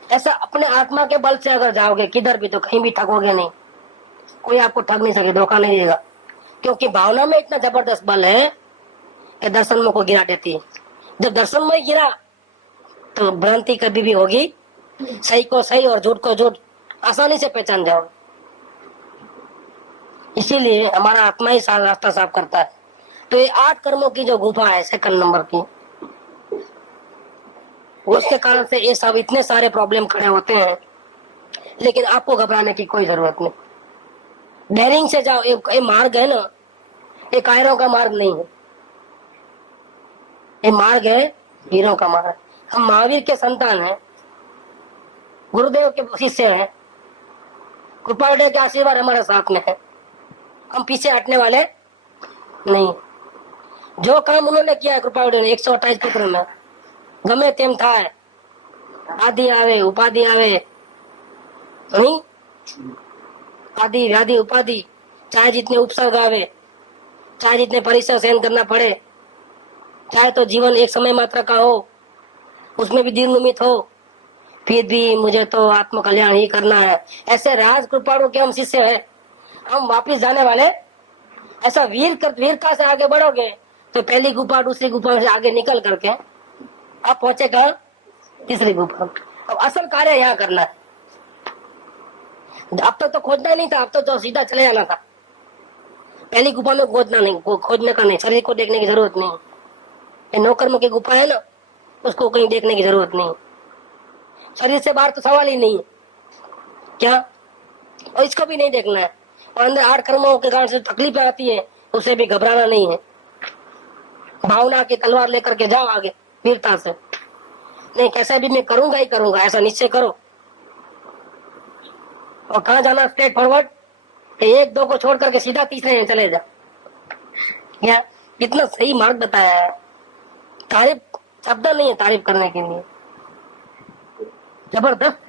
ऐसा अपने आत्मा के बल से अगर जाओगे किधर भी तो कहीं भी ठगोगे नहीं, कोई आपको ठग नहीं सके, धोखा नहीं देगा। क्योंकि भावना में इतना जबरदस्त बल है कि दर्शन में को गिरा देती है। जब दर्शन में गिरा तो भ्रांति कभी भी होगी, सही को सही और झूठ को झूठ आसानी से पहचान जाओगे। इसीलिए हमारा आत्मा ही सारा रास्ता साफ करता है। तो ये 8 कर्मों की जो गुफा है सेकंड नंबर की, उसके कारण से ये सब इतने सारे प्रॉब्लम खड़े होते हैं। लेकिन आपको घबराने की कोई जरूरत नहीं, डेयरिंग से जाओ। ये मार्ग है ना, ये कायरों का मार्ग नहीं है, ये मार्ग है हीरों का मार्ग। हम महावीर के संतान हैं, गुरुदेव के शिष्य हैं, कृपालुदेव के आशीर्वाद हमारे साथ में है। हम पीछे हटने वाले नहीं। जो काम उन्होंने किया कृपालुदेव ने 128 पत्र में, गमे तेम था, आदि आवे उपाधि आवे नहीं, आदि व्याधि उपाधि, चाहे जितने उपसर्ग आवे, चाहे जितने परिसर सहन करना पड़े, चाहे तो जीवन एक समय मात्र का हो, उसमें भी दीर्घनिमित हो, फिर भी मुझे तो आत्म कल्याण ही करना है। ऐसे राज कृपाणु के हम शिष्य हैं, हम वापिस जाने वाले। ऐसा वीरता से आगे बढ़ोगे तो पहली गुफा दूसरी गुफा से आगे निकल करके आप पहुंचे कहा तीसरी गुफा। अब असल कार्य यहाँ करना है। अब तक तो खोजना नहीं था, अब तो सीधा चले जाना था। पहली गुफा में खोजना नहीं, खोजने का नहीं, शरीर को देखने की जरूरत नहीं। ये नौकर्म की गुफा है ना, उसको कहीं देखने की जरूरत नहीं। शरीर से बाहर तो सवाल ही नहीं है क्या, और इसको भी नहीं देखना है। और अंदर 8 कर्मों के कारण से तकलीफें आती है, उसे भी घबराना नहीं है। भावना की तलवार लेकर के जाओ आगे वीरता से। नहीं, कैसे भी मैं करूंगा ही करूंगा, ऐसा निश्चय करो। और कहाँ जाना, स्ट्रेट फॉरवर्ड। 1-2 को छोड़ करके सीधा तीसरे में चले जा। क्या कितना सही मार्ग बताया है। तारीफ शब्द नहीं है तारीफ करने के लिए, जबरदस्त।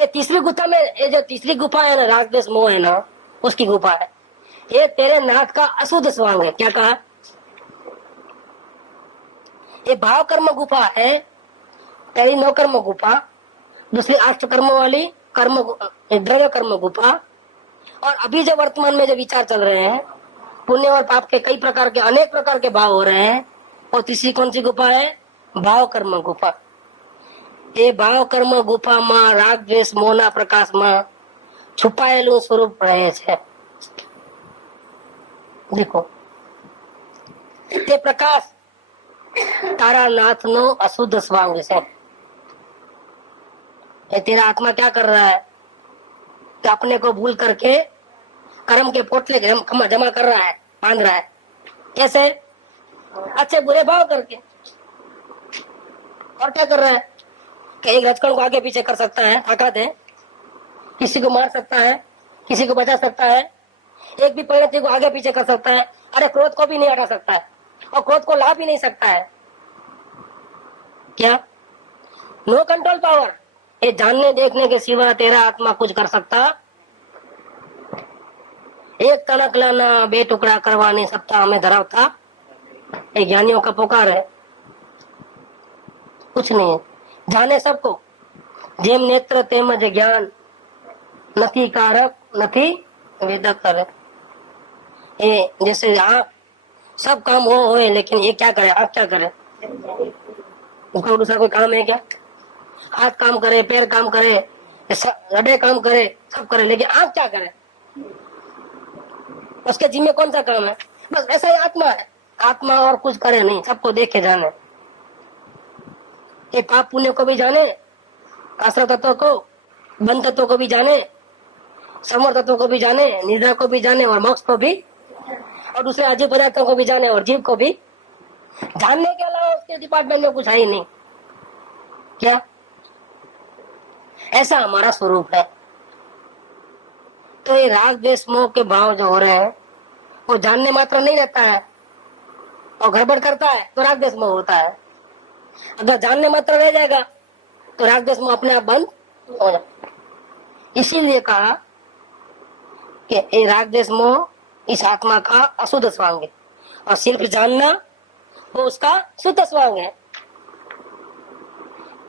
ये तीसरी गुफा में, ये जो तीसरी गुफा है ना, रागद्वेष मोह है ना, उसकी गुफा है। ये तेरे नाथ का अशुद्ध स्वांग है। क्या कहा, ये भाव कर्म गुफा है, पहली 9 कर्म गुफा, दूसरी 8 कर्म वाली कर्म द्रव्य कर्म गुफा, और अभी जो वर्तमान में जो विचार चल रहे हैं, पुण्य और पाप के कई प्रकार के, अनेक प्रकार के भाव हो रहे हैं। और तीसरी कौन सी गुफा है, भाव कर्म गुफा। ये भाव कर्म गुफा में राग द्वेष मोहना प्रकाश में છુપાયેલું સ્વરૂપ રહે છે। देखो તે પ્રકાશ तारा नाथ नो अशुद्ध स्वांग से। ये तेरा आत्मा क्या कर रहा है कि अपने को भूल करके कर्म के पोटले जमा कर रहा है, बांध रहा है। कैसे, अच्छे बुरे भाव करके। और क्या कर रहा है कि एक रजकण को आगे पीछे कर सकता है, ताकत है, किसी को मार सकता है, किसी को बचा सकता है, एक भी परिणति को आगे पीछे कर सकता है। अरे क्रोध को भी नहीं हटा सकता है, और क्रोध को ला भी नहीं सकता है। क्या, नो कंट्रोल पावर। ये जानने देखने के सिवा तेरा आत्मा कुछ कर सकता? एक तड़क लाना 2 टुकड़ा करवाने सप्ताह में धरावता, ये ज्ञानियों का पुकार है। कुछ नहीं है, जाने सबको। जेम नेत्र तेमज ज्ञान, नथी कारक नथी वेदक करे। ये जैसे आँख सब काम हो लेकिन ये क्या करे, आप क्या करे? उसका दूसरा कोई काम है क्या? हाथ काम करे, पैर काम करे, हृदय काम करे, सब करे, लेकिन आप क्या करे? उसके जिम्मे कौन सा काम है? बस ऐसा ही आत्मा है, आत्मा और कुछ करे नहीं, सबको देखे जाने, ये पाप पुण्य को भी जाने, आश्रय तत्व को, बंध तत्व को भी जाने, समर तत्व को भी जाने, निद्रा को भी जाने और मोक्ष को भी, और दूसरे अजीब पदार्थों को भी जाने और जीव को भी जानने के अलावा उसके डिपार्टमेंट में कुछ है ही नहीं। क्या ऐसा हमारा स्वरूप है? तो ये राग द्वेष मोह के भाव जो हो रहे हैं वो जानने मात्र नहीं रहता है और गड़बड़ करता है तो राग द्वेष मोह होता है। अगर जानने मात्र रह जाएगा तो राग द्वेष मोह अपने आप बंद हो जाएगा। इसीलिए कहा कि ये राग द्वेष मोह इस आत्मा का अशुद्ध स्वांग है और सिर्फ जानना वो उसका शुद्ध स्वांग है।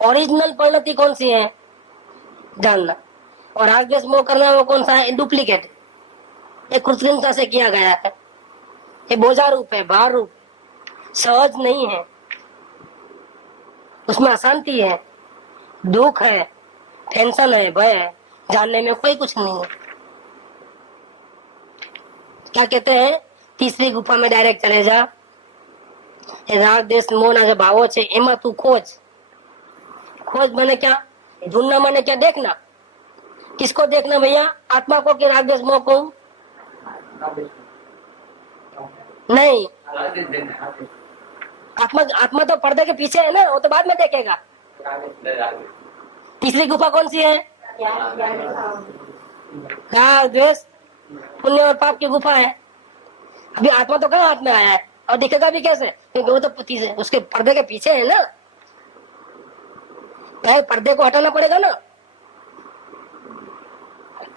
ओरिजिनल परिणति कौन सी है? जानना। और राग द्वेष मोह करना वो कौन सा है? डुप्लीकेट, एक कृत्रिमता से किया गया है, ये बोझा रूप है, भार रूप, सहज नहीं है, उसमें अशांति है, दुख है, टेंशन है, भय है, जानने में कोई कुछ नहीं है। क्या कहते हैं? तीसरी गुफा में डायरेक्ट चले जा, राग द्वेष मोह ना जो भावो छे एमा तू खोज। खोज माने क्या? ढूंढना माने क्या? देखना। किसको देखना भैया? आत्मा को कि राग द्वेष मोह को? नहीं, आत्मा तो पर्दे के पीछे है ना, वो तो बाद में देखेगा। तीसरी गुफा कौन सी है? राग द्वेष पुण्य और पाप की गुफा है। अभी आत्मा तो कहाँ हाथ में आया है और दिखेगा भी कैसे? क्योंकि वो तो उसके पर्दे के पीछे है ना। पहले पर्दे को हटाना पड़ेगा ना।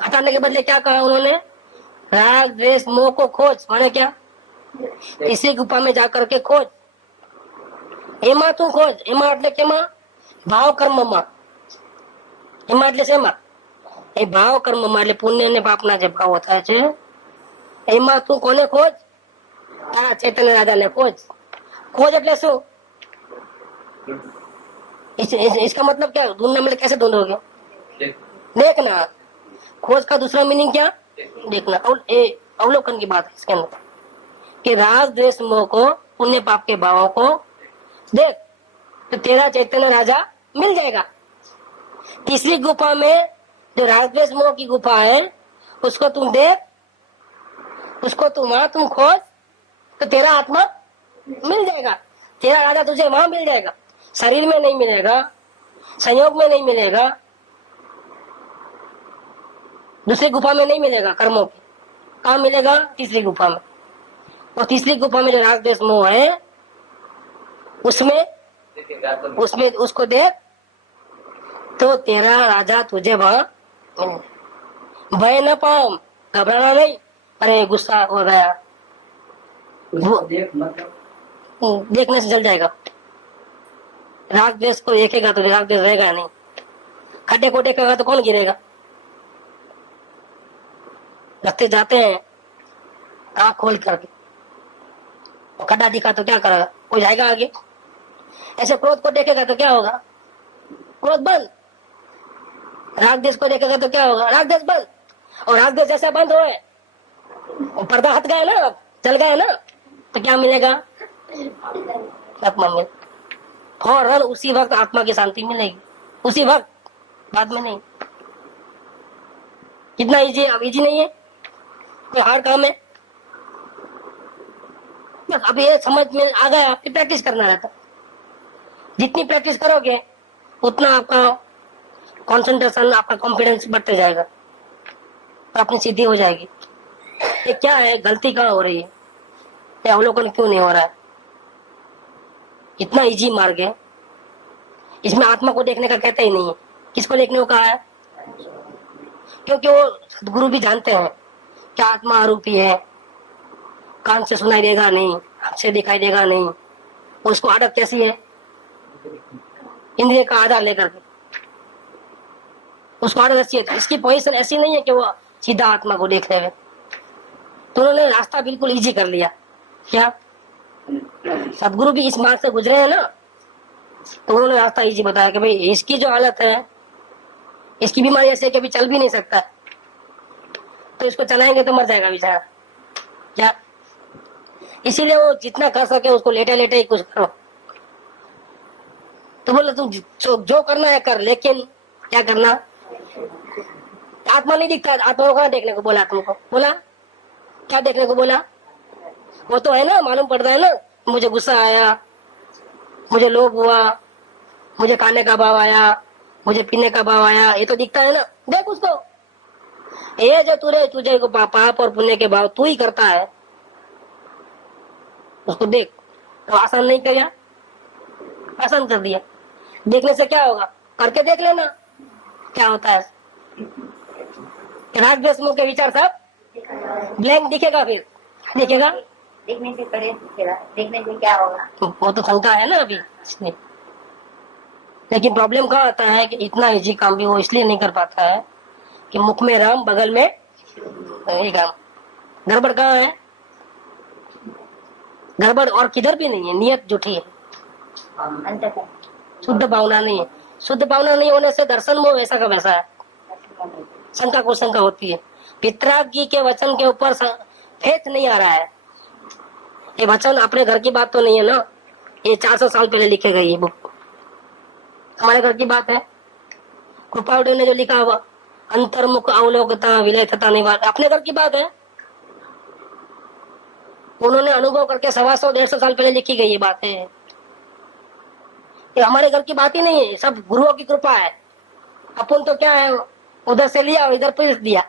हटाने के बदले क्या कहा उन्होंने? राग द्वेष मोह को खोज। माने क्या? इसी गुफा में जाकर के खोज। एमा तू खोज। एमा એટલે કેમાં? ભાવ કર્મમાં। એમાં એટલે શેમાં? એ ભાવ કર્મમાં, એટલે પુણ્ય અને પાપના જે ભાવો થાય છે એમાં તું કોને ખોજ? તારા ચૈતન્ય રાજાને ખોજ। खोज એટલે શું? इसका मतलब क्या? ढूंढना मतलब कैसे ढूंढोगे? देखना। खोज का दूसरा मीनिंग क्या? देखना। अवलोकन की बात है इसके अंदर कि राग द्वेष मोह को, पुण्य पाप के भावों को देख तो तेरा चैतन्य राजा मिल जाएगा। तीसरी गुफा में जो राग द्वेष मोह की गुफा है उसको तुम देख, उसको तुम वहां तुम खोज तो तेरा आत्मा मिल जाएगा। तेरा राजा तुझे वहां मिल जाएगा। शरीर में नहीं मिलेगा, संयोग में नहीं मिलेगा, दूसरी गुफा में नहीं मिलेगा कर्मों की। कहाँ मिलेगा? तीसरी गुफा में। और तीसरी गुफा में जो राग द्वेष मोह है उसमें उसको देख तो तेरा राजा तुझे वहां भय न पाओ, घबराना नहीं। अरे गुस्सा हो गया, देखने से जल जाएगा। राग द्वेष को देखेगा तो राग द्वेष रहेगा नहीं। खड्डे को देखेगा तो कौन गिरेगा? रस्ते जाते हैं आँख खोल करके, खड्डा दिखा तो क्या करेगा? कोई जाएगा आगे? ऐसे क्रोध को देखेगा तो क्या होगा? क्रोध बंद। राग द्वेष को देखेगा तो क्या होगा? राग द्वेष बंद। और राग द्वेष जैसा बंद होए, पर्दा हट गया ना, चल गया ना, तो क्या मिलेगा? आत्मा मिल। फौरन उसी वक्त आत्मा की शांति मिलेगी, उसी वक्त, बाद में नहीं। कितना इजी? अब इजी नहीं है, कोई हार्ड काम है। बस अब ये समझ में आ गया, फिर प्रैक्टिस करना रहता। जितनी प्रैक्टिस करोगे उतना आपका कंसंट्रेशन, आपका कॉन्फिडेंस बढ़ते जाएगा और अपनी सिद्धि हो जाएगी। ये क्या है? गलती कहाँ हो रही है? ये अवलोकन क्यों नहीं हो रहा है? इतना इजी मार्ग है, इसमें आत्मा को देखने का कहते ही नहीं है। किसको देखने को कहा है? क्योंकि वो सदगुरु भी जानते हैं कि आत्मा आरूपी है, कान से सुनाई देगा नहीं, आंख से दिखाई देगा नहीं। उसको आदत कैसी है? इंद्रिय का आधार लेकर के उसको आदत ऐसी है। इसकी पोजीशन ऐसी नहीं है कि वो सीधा आत्मा को देख रहे। तो उन्होंने रास्ता बिल्कुल इजी कर लिया। क्या? सदगुरु भी इस मार्ग से गुजरे हैं ना, तो उन्होंने रास्ता इजी बताया कि भाई इसकी जो हालत है, इसकी बीमारी ऐसी है कि अभी चल भी नहीं सकता, तो इसको चलाएंगे तो मर जाएगा बेचारा क्या। इसीलिए वो जितना कर सके उसको लेटे लेटे ही कुछ करो। तो बोले तुम जो करना है कर, लेकिन क्या करना, आत्मा नहीं दिखता, आत्मा को कहाँ देखने को बोला तुमको, बोला क्या देखने को बोला, वो तो है ना, मालूम पड़ता है ना, मुझे गुस्सा आया, मुझे लोभ हुआ, मुझे खाने का भाव आया, मुझे पीने का भाव आया, ये तो दिखता है ना, देख उसको। ये जो तुझे को पाप और पुण्य के भाव तू ही करता है, उसको देख। तो आसान नहीं किया, आसान कर दिया। देखने से क्या होगा, करके देख लेना क्या होता है। राग द्वेष मोह के विचार सब ब्लैंक दिखेगा, फिर दिखेगा, देखने से करे देखने से क्या होगा, वो तो शंका है ना अभी इसलिए। लेकिन प्रॉब्लम कहाँ आता है कि इतना इजी काम भी वो इसलिए नहीं कर पाता है कि मुख में राम बगल में ये काम। गड़बड़ कहाँ है, गड़बड़ और किधर भी नहीं है, नियत झूठी है, अंततः शुद्ध भावना नहीं है। शुद्ध भावना नहीं होने से दर्शन मोह वैसा का वैसा है, शंका को शंका होती है। पितरागी के वचन के ऊपर फेथ नहीं आ रहा है। ये वचन अपने घर की बात तो नहीं है ना, ये 400 साल पहले लिखे गई ये बुक, हमारे घर की बात है। कृपाणु ने जो लिखा हुआ अंतर्मुख अवलोकता विलय तथा निवार, अपने घर की बात है। उन्होंने अनुभव करके 125-150 साल पहले लिखी गई ये बात है। ये हमारे घर की बात ही नहीं है, सब गुरुओं की कृपा है। अपन तो क्या है, उधर से लिया और इधर पीस दिया,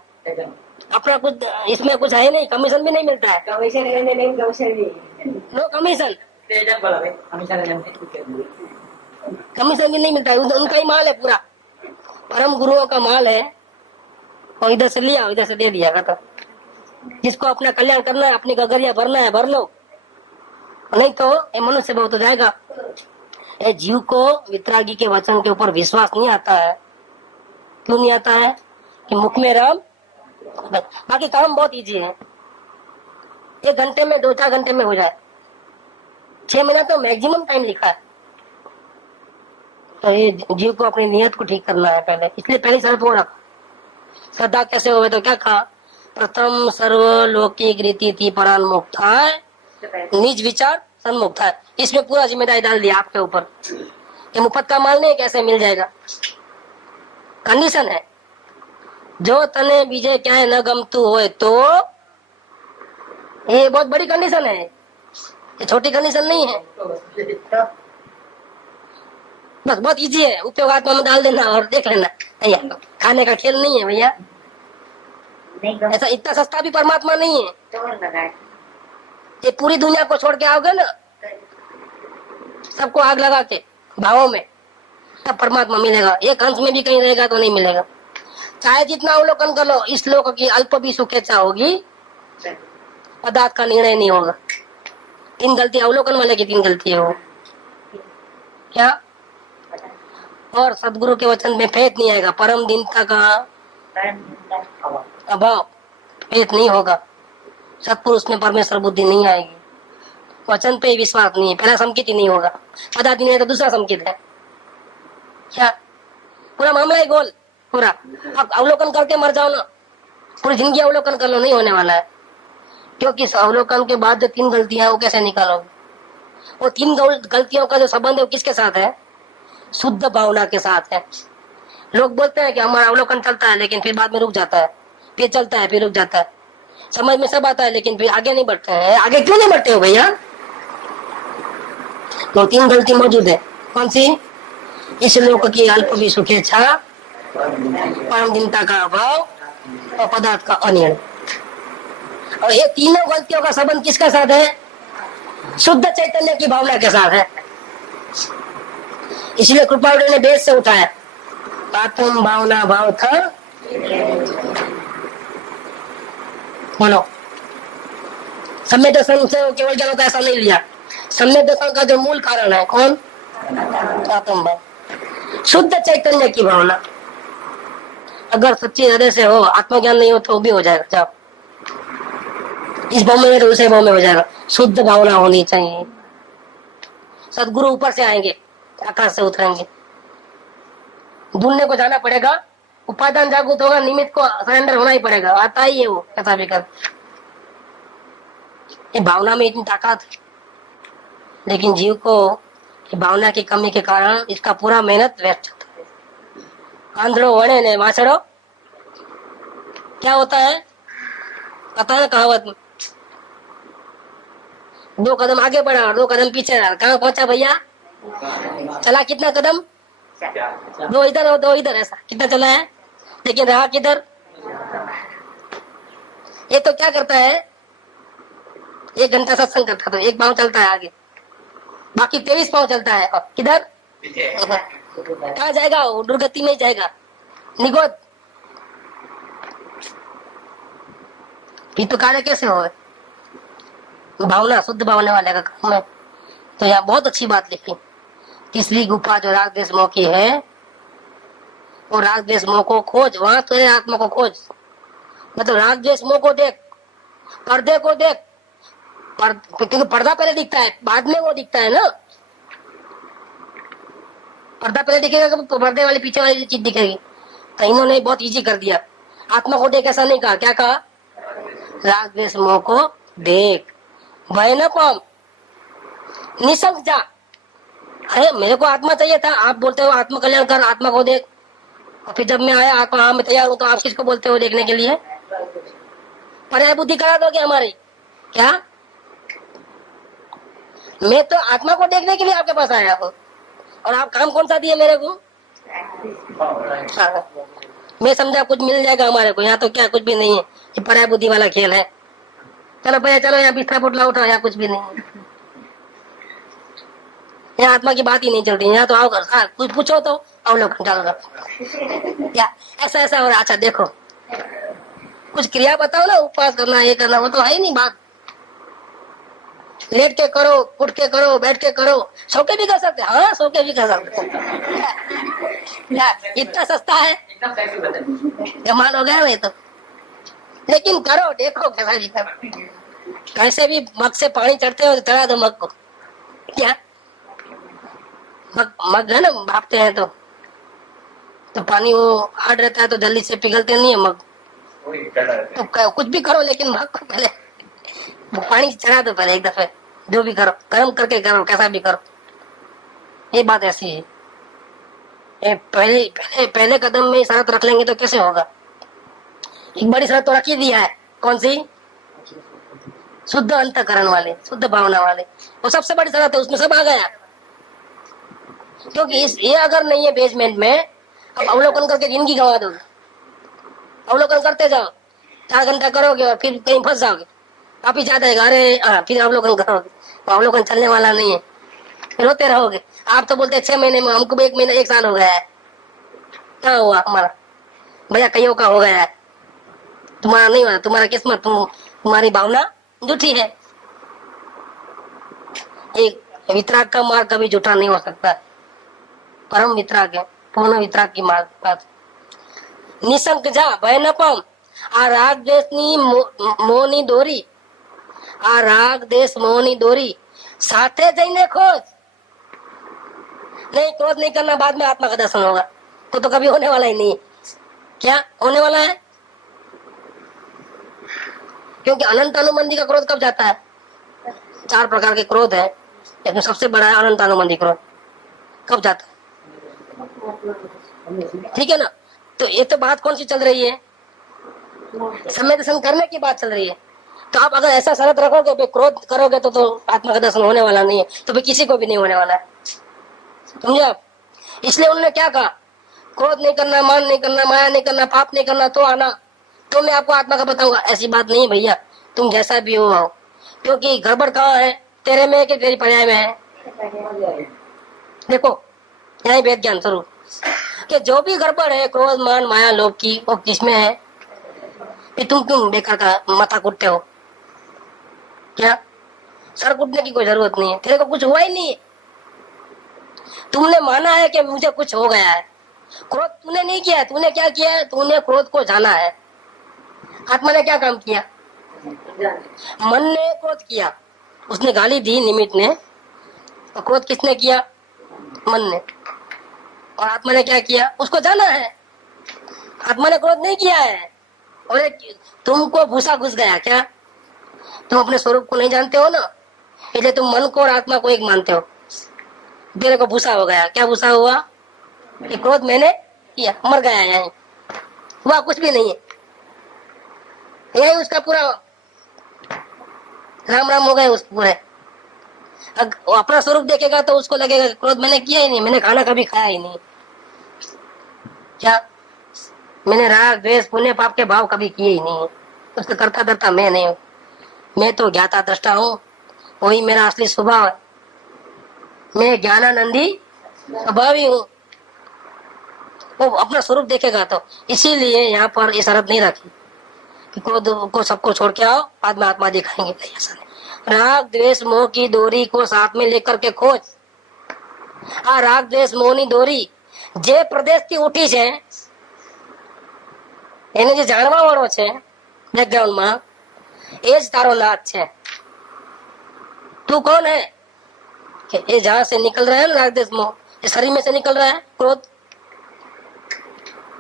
अपना कुछ इसमें कुछ है नहीं, कमीशन भी नहीं मिलता है, नो कमीशन, कमीशन भी नहीं मिलता है, उनका ही माल है पूरा, परम गुरुओं का माल है। और इधर से लिया इधर से दे दिया खत्म। जिसको अपना कल्याण करना है, अपनी गगरिया भरना है भर लो, नहीं तो ये मनुष्य बहुत हो जाएगा। ये जीव को वितरागी के वचन के ऊपर विश्वास नहीं आता है। क्यों नहीं आता है कि मुख में राम, बाकी काम बहुत इजी है, 1 घंटे में 2-4 घंटे में हो जाए। 6 महीना तो मैक्सिमम टाइम लिखा है। तो ये जीव को अपनी नियत को ठीक करना है पहले, इसलिए पहली शर्त वो रखा। श्रद्धा कैसे हुए तो क्या कहा, प्रथम सर्वलौकिक रीति थी परान मुक्त है, निज विचार सन्मुक्त है। इसमें पूरा जिम्मेदारी डाल दिया आपके ऊपर। ये मुफ्त का माल नहीं, कैसे मिल जाएगा, कंडीशन है। जो तने बीजे क्या है न गमतू होए तो, ये बहुत बड़ी कंडीशन है, ये छोटी कंडीशन नहीं है। बस बहुत इजी है, उपयोगात्मा में डाल देना और देख लेना। भैया खाने का खेल नहीं है भैया, ऐसा इतना सस्ता भी परमात्मा नहीं है। ये पूरी दुनिया को छोड़ के आओगे ना, सबको आग लगा के भावों में, तब परमात्मा मिलेगा। एक अंश में भी कहीं रहेगा तो नहीं मिलेगा। चाहे जितना अवलोकन कर लो, इस लोक की अल्प भी सुखेच्छा होगी, पदार्थ का निर्णय नहीं होगा। 3 गलती अवलोकन वाले की 3 गलती है वो क्या। और सदगुरु के वचन में फेथ नहीं आएगा, परम दीनता का अभाव, फेथ नहीं होगा, सत्पुरुष में परमेश्वर बुद्धि नहीं आएगी, वचन पे विश्वास नहीं है, पहला संकित ही नहीं होगा। पदार्थ नहीं है तो दूसरा संकित है क्या, पूरा मामला ही गोल पूरा। अब अवलोकन करके मर जाओ ना, पूरी जिंदगी अवलोकन कर लो, नहीं होने वाला है। क्योंकि अवलोकन के बाद जो 3 गलतियां वो कैसे निकालोगे। वो 3 गलतियों का जो संबंध है वो किसके साथ है, शुद्ध भावना के साथ है। लोग बोलते हैं कि हमारा अवलोकन चलता है लेकिन फिर बाद में रुक जाता है, फिर चलता है फिर रुक जाता है, समझ में सब आता है लेकिन फिर आगे नहीं बढ़ते हैं। आगे क्यों नहीं बढ़ते हो भैया, तो 3 गलती मौजूद है। कौन सी, इस लोक की अल्प भी सुखेच्छा, परम दीनता का अभाव और पदार्थ का अनियन। और ये तीनों गलतियों का संबंध किसके साथ है, शुद्ध चैतन्य की भावना के साथ है। इसलिए कृपाणु ने वेद से उठाया, आत्म भावना भाव था। बोलो, सम्यक दर्शन से केवल ज्ञान होता, ऐसा नहीं लिया। सम्यक दर्शन का जो मूल कारण है कौन, आत्म भाव, शुद्ध चैतन्य की भावना। अगर सच्ची हृदय से हो, आत्मज्ञान नहीं हो तो भी हो जाएगा। जाओ इस भाव में तो उसे भाव में हो जाएगा। शुद्ध भावना होनी चाहिए। सदगुरु ऊपर से आएंगे, आकाश से उतरेंगे। ढूंढने को जाना पड़ेगा, उपादान जागृत होगा, निमित्त को सरेंडर होना ही पड़ेगा। आता ही है वो कैसा भी कर। ये भावना में इतनी ताकत, लेकिन जीव को भावना की कमी के कारण इसका पूरा मेहनत व्यर्थ होता है। आंधड़ो वणे ने माछड़ो, क्या होता है पता है कहावत में? 2 कदम आगे बढ़ा और 2 कदम पीछे रहा, कहाँ पहुंचा भैया? चला कितना कदम? 2 इधर और 2 इधर, ऐसा कितना चला है, लेकिन रहा किधर? ये तो क्या करता है, 1 घंटा सत्संग करता तो 1 पांव चलता है आगे, बाकी 23 पांव चलता है। और किधर? कहाँ जाएगा वो? दुर्गति में ही जाएगा, निगोद। ये तो कार्य कैसे हो? भावना, शुद्ध भावना वाले का काम है। तो यहाँ बहुत अच्छी बात लिखी, तीसरी गुफा जो राग द्वेष मोह की है, वो राग द्वेष मोह को खोज, वहां तो आत्मा को खोज। मतलब राग द्वेष मोह को देख, पर्दे को देख, क्योंकि पर्दा पहले दिखता है, बाद में वो दिखता है ना। पर्दा पहले दिखेगा तो पर्दे वाले पीछे वाली चीज दिखेगी। तो इन्होंने बहुत इजी कर दिया, आत्मा को देख ऐसा नहीं कहा। क्या कहा? राग द्वेष मोह को देख, भय न पाम, निसंग जा। अरे मेरे को आत्मा चाहिए था, आप बोलते हो आत्मा कल्याण कर, आत्मा को देख। और फिर जब मैं आया आत्मा, हाँ मैं तैयार हूँ, तो आप किसको बोलते हो देखने के लिए? पर्याय बुद्धि करा दोगे हमारी क्या? मैं तो आत्मा को देखने के लिए आपके पास आया हूँ, और आप काम कौन सा दिए मेरे को? हाँ। मैं समझा कुछ मिल जाएगा हमारे को, यहाँ तो क्या कुछ भी नहीं है, ये पर्याय बुद्धि वाला खेल है। चलो भैया चलो, यहाँ बिस्तर पोटला उठाओ, यहाँ कुछ भी नहीं है, यहाँ आत्मा की बात ही नहीं चलती। यहाँ तो आओ कर, हाँ कुछ पूछो तो अवलोकन डालो क्या ऐसा ऐसा हो रहा। अच्छा देखो, कुछ क्रिया बताओ ना, उपवास करना, ये करना, वो तो है ही नहीं बात। लेट के करो, उठ के करो, बैठ के करो, सो के भी कर सकते। हाँ सो के भी कर सकते। इतना सस्ता है, कमाल हो गया ये तो। लेकिन करो, देखो कैसा भी करो, कैसे भी मग से पानी चढ़ते हो तो चढ़ा दो मग को। क्या मग है ना, भापते हैं तो पानी वो हार्ड रहता है, तो जल्दी से पिघलते नहीं है मग। तो कुछ भी करो, लेकिन मग को पहले वो पानी चढ़ा दो पहले एक दफे। जो भी करो गर्म करके करो, कैसा भी करो। ये बात ऐसी है। ये पहले कदम में शरत रख लेंगे तो कैसे होगा? एक बड़ी शरत तो रख ही दिया है, कौन सी? शुद्ध अंतःकरण वाले, शुद्ध भावना वाले, वो सबसे बड़ी शरत है, उसमें सब आ गया। क्योंकि ये अगर नहीं है बेसमेंट में, अब अवलोकन करके जिंदगी गंवा दोगे। अवलोकन करते जाओ, 4 घंटा करोगे और फिर कहीं फंस जाओगे, वापिस याद आएगा, अरे हाँ फिर अवलोकन करोगे, तो अवलोकन चलने वाला नहीं है, रोते रहोगे। आप तो बोलते 6 महीने में, हमको 1 महीना 1 साल हो गया है। क्या हुआ हमारा? भैया कईयों का हो गया है, तुम्हारा नहीं हुआ। तुम्हारा किस्मत, तुम्हारी भावना झूठी है। एक वितराग का मार्ग कभी झूठा नहीं हो सकता, परम वितराग है, पूर्ण वितराग की मार्ग बात। निसंक जा, भय न पाम, आ राग देशनी मोहनी दोरी, आ राग देश मोहनी दोरी, साथे जईने खोज। नहीं, क्रोध नहीं करना, बाद में आत्मा का दर्शन होगा, तो कभी होने वाला ही नहीं है। क्या होने वाला है? क्योंकि अनंत अनुबंधी का क्रोध कब जाता है? 4 प्रकार के क्रोध है, लेकिन सबसे बड़ा है अनंत अनुबंधी क्रोध। कब जाता है? ठीक है ना। तो ये तो बात कौन सी चल रही है? समय दर्शन करने की बात चल रही है। तो आप अगर ऐसा शरत रखोगे भाई क्रोध करोगे तो आत्मा का दर्शन होने वाला नहीं है, तो भाई किसी को भी नहीं होने वाला है। समझे आप? इसलिए उन्होंने क्या कहा, क्रोध नहीं करना, मान नहीं करना, माया नहीं करना, पाप नहीं करना, तो आना, तो मैं आपको आत्मा का बताऊंगा। ऐसी बात नहीं भैया, तुम जैसा भी हो आओ। क्योंकि गड़बड़ कहाँ है? तेरे में है कि तेरी पर्याय में है? देखो यही वेद ज्ञान स्वरूप कि जो भी गड़बड़ है, क्रोध मान माया लोभ की, वो किसमें है? कि तुम क्यों बेकार का माथा कुटते हो? क्या सर कुटने की कोई जरूरत नहीं है, तेरे को कुछ हुआ ही नहीं है। तुमने माना है कि मुझे कुछ हो गया है, क्रोध तूने नहीं किया। तूने क्या किया है? तूने क्रोध को जाना है। आत्मा ने क्या काम किया? मन ने क्रोध किया, उसने गाली दी निमित्त ने, तो क्रोध किसने किया? मन ने। और आत्मा ने क्या किया? उसको जाना है। आत्मा ने क्रोध नहीं किया है। और तुमको भूसा घुस गया क्या? तुम अपने स्वरूप को नहीं जानते हो ना, इसलिए तुम मन को और आत्मा को एक मानते हो। तेरे को भूसा हो गया। क्या भूसा हुआ? कि क्रोध मैंने किया, मर गया। यही हुआ, कुछ भी नहीं है। यही उसका पूरा राम राम हो गए उस पूरे। वो अपना स्वरूप देखेगा तो उसको लगेगा क्रोध मैंने किया ही नहीं, मैंने खाना कभी खाया ही नहीं। क्या मैंने राग द्वेष पुण्य पाप के भाव कभी किए ही नहीं। उसका करता धरता मैं नहीं हूँ। मैं तो ज्ञाता दृष्टा हूँ, वही मेरा असली स्वभाव है। मैं ज्ञानानंदी स्वभावी हूँ। वो अपना स्वरूप देखेगा तो। इसीलिए यहाँ पर ये शरत नहीं रखी कि क्रोध को सबको छोड़ के आओ, बाद में आत्मा दिखाएंगे। नहीं, ऐसा नहीं। राग द्वेष मोह की डोरी को साथ में लेकर के खोज। आ राग द्वेष मोहनी डोरी जे प्रदेश की उठी છે એને જે જાણવા વાળો છે બેકગ્રાઉન્ડ માં, એ જ તારો નાથ છે। तू कौन है कि ये जहां से निकल रहा है ना राग द्वेष मोह, ये शरीर में से निकल रहा है। क्रोध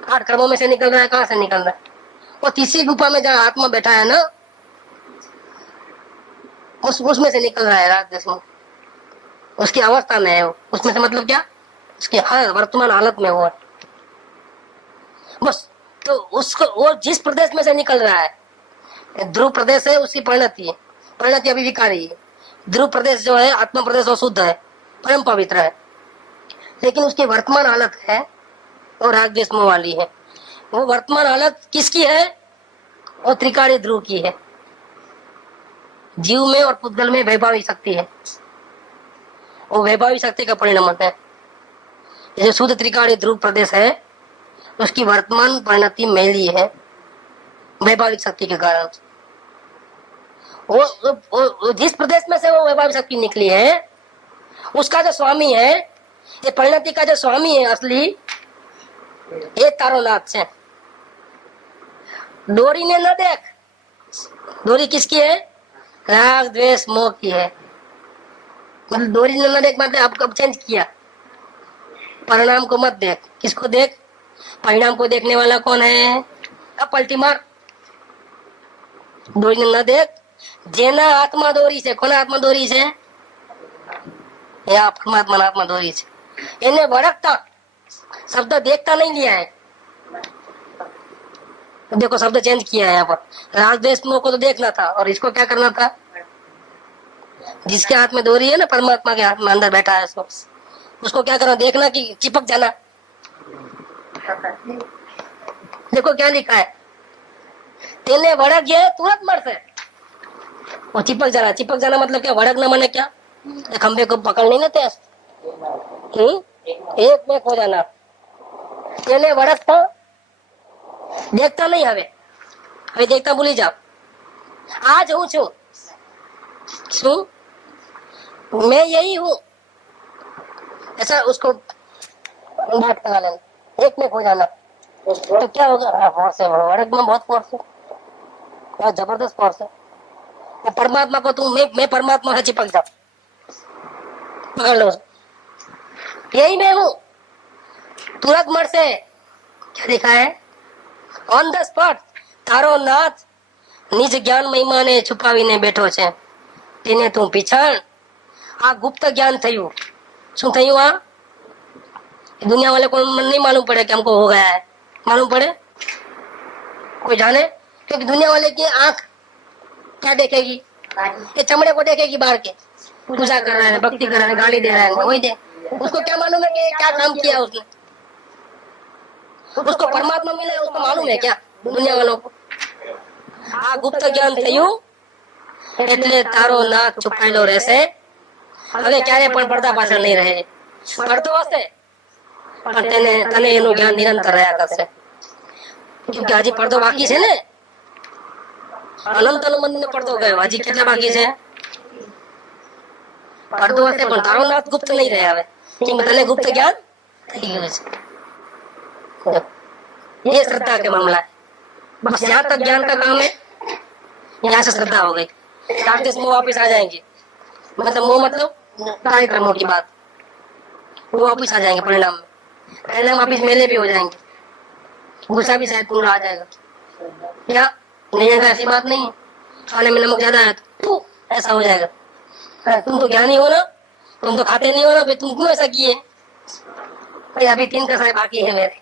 8 कर्मों में से निकल रहा है। कहाँ से निकल रहा है? वो तीसरी गुफा में जहाँ आत्मा बैठा है ना, उसमें से निकल रहा है राग द्वेष मोह। उसकी अवस्था में है वो। उसमें से मतलब क्या? उसकी वर्तमान हालत में वो है बस। तो उसको वो जिस प्रदेश में से निकल रहा है, ध्रुव प्रदेश है, उसकी परिणति है। परिणति अभी विकारी है। ध्रुव प्रदेश जो है, आत्मा प्रदेश, वो शुद्ध है, परम पवित्र है। लेकिन उसकी वर्तमान हालत है वो राग द्वेष मोह वाली है। वो वर्तमान हालत किसकी है? वो त्रिकाली ध्रुव की है। जीव में और पुद्गल में वैभाविक शक्ति है। वो वैभाविक शक्ति का परिणाम है। जो शुद्ध त्रिकाली ध्रुव प्रदेश है, उसकी वर्तमान परिणति मैली है वैभाविक शक्ति के कारण। वो जिस प्रदेश में से वो वैभाविक शक्ति निकली है, उसका जो स्वामी है, ये परिणति का जो स्वामी है असली, ये तारो नाथ है। डोरी ने न देख। डोरी किसकी है? राग द्वेष मोह की है। मतलब डोरी ने न देख मतलब अब कब चेंज किया। परिणाम को मत देख। किसको देख? परिणाम को देखने वाला कौन है? अब पलटी मार। डोरी ने न देख। जेना आत्मा दोरी से। कोना आत्मा दोरी से? या परमात्मा आत्मा दोरी से। इन्हें वड़कता शब्द देखता नहीं लिया है। देखो शब्द चेंज किया है यहाँ पर। राग द्वेष मोह को तो देखना था, और इसको क्या करना था? जिसके हाथ में डोरी है ना, परमात्मा के हाथ में अंदर बैठा है, उसको क्या करना? देखना कि चिपक जाना। देखो क्या लिखा है, तेने वड़क गया तुरंत मर से। वो चिपक जाना। चिपक जाना मतलब क्या? वड़कना माने क्या? खंबे को पकड़ नहीं लेते, एक में खो जाना। तेने वड़क था, देखता नहीं। હવે देखता भूली जाओ। आज हूँ छू शू, मैं यही हूँ, ऐसा उसको बात करा लेना। एक में खो जाना तो क्या होगा? फोर्स है, वड़क में बहुत फोर्स है, बहुत जबरदस्त फोर्स है। वो परमात्मा को तुम मैं परमात्मा से चिपक जाओ, पकड़ लो, यही मैं हूँ। तुरंत मर से क्या लिखा है? ऑन द स्पॉट તારો નાથ નિજ જ્ઞાન મહિમાને છુપાવીને બેઠો છે, તેને તું પીછાણ। આ ગુપ્ત જ્ઞાન થયું। શું થયું? આ दुनिया वाले को नहीं मालूम पड़े कि हमको हो गया है। मालूम पड़े? कोई जाने? क्योंकि दुनिया वाले की आंख क्या देखेगी? ये चमड़े को देखेगी बाहर के। पूजा कर रहे हैं, भक्ति कर रहे हैं, गाली दे रहे हैं, वही दे। उसको क्या मालूम है कि क्या काम किया उसने? उसको परमात्मा मिला है, उसको मालूम है क्या दुनिया वालों को? आ गुप्त ज्ञान થયું એટલે તારો નાથ છુપાયેલો રહેશે। હવે ક્યારે પણ પડદા પાછળ નહીં રહે। પડતો હશે પણ તને એનું જ્ઞાન નિરંતર રહ્યા કરશે। કેમકે હજી પડદો બાકી છે ને। અનંત અનુબંધ પડદો ગયો, હજી કેટલા બાકી છે? પડદો હશે પણ તારો નાથ ગુપ્ત નહીં રહે હવે, કેમ તને ગુપ્ત જ્ઞાન થઈ ગયું છે। ये श्रद्धा के मामला है। बस यहाँ तक ज्ञान का काम है। यहाँ से श्रद्धा हो गई, राक्षस मोह वापिस आ जाएंगे। मतलब मोह मतलब कार्यक्रमों की बात, वो वापिस आ जाएंगे परिणाम में, परिणाम वापिस मेले भी हो जाएंगे, गुस्सा भी शायद पूरा आ जाएगा। क्या नहीं आएगा? ऐसी बात नहीं है, खाने में नमक ज्यादा है तो ऐसा हो जाएगा। तुम तो ज्ञानी हो ना, तुम तो खाते नहीं हो ना, फिर तुम क्यों ऐसा किए? भाई अभी 3 कसाई बाकी है मेरे,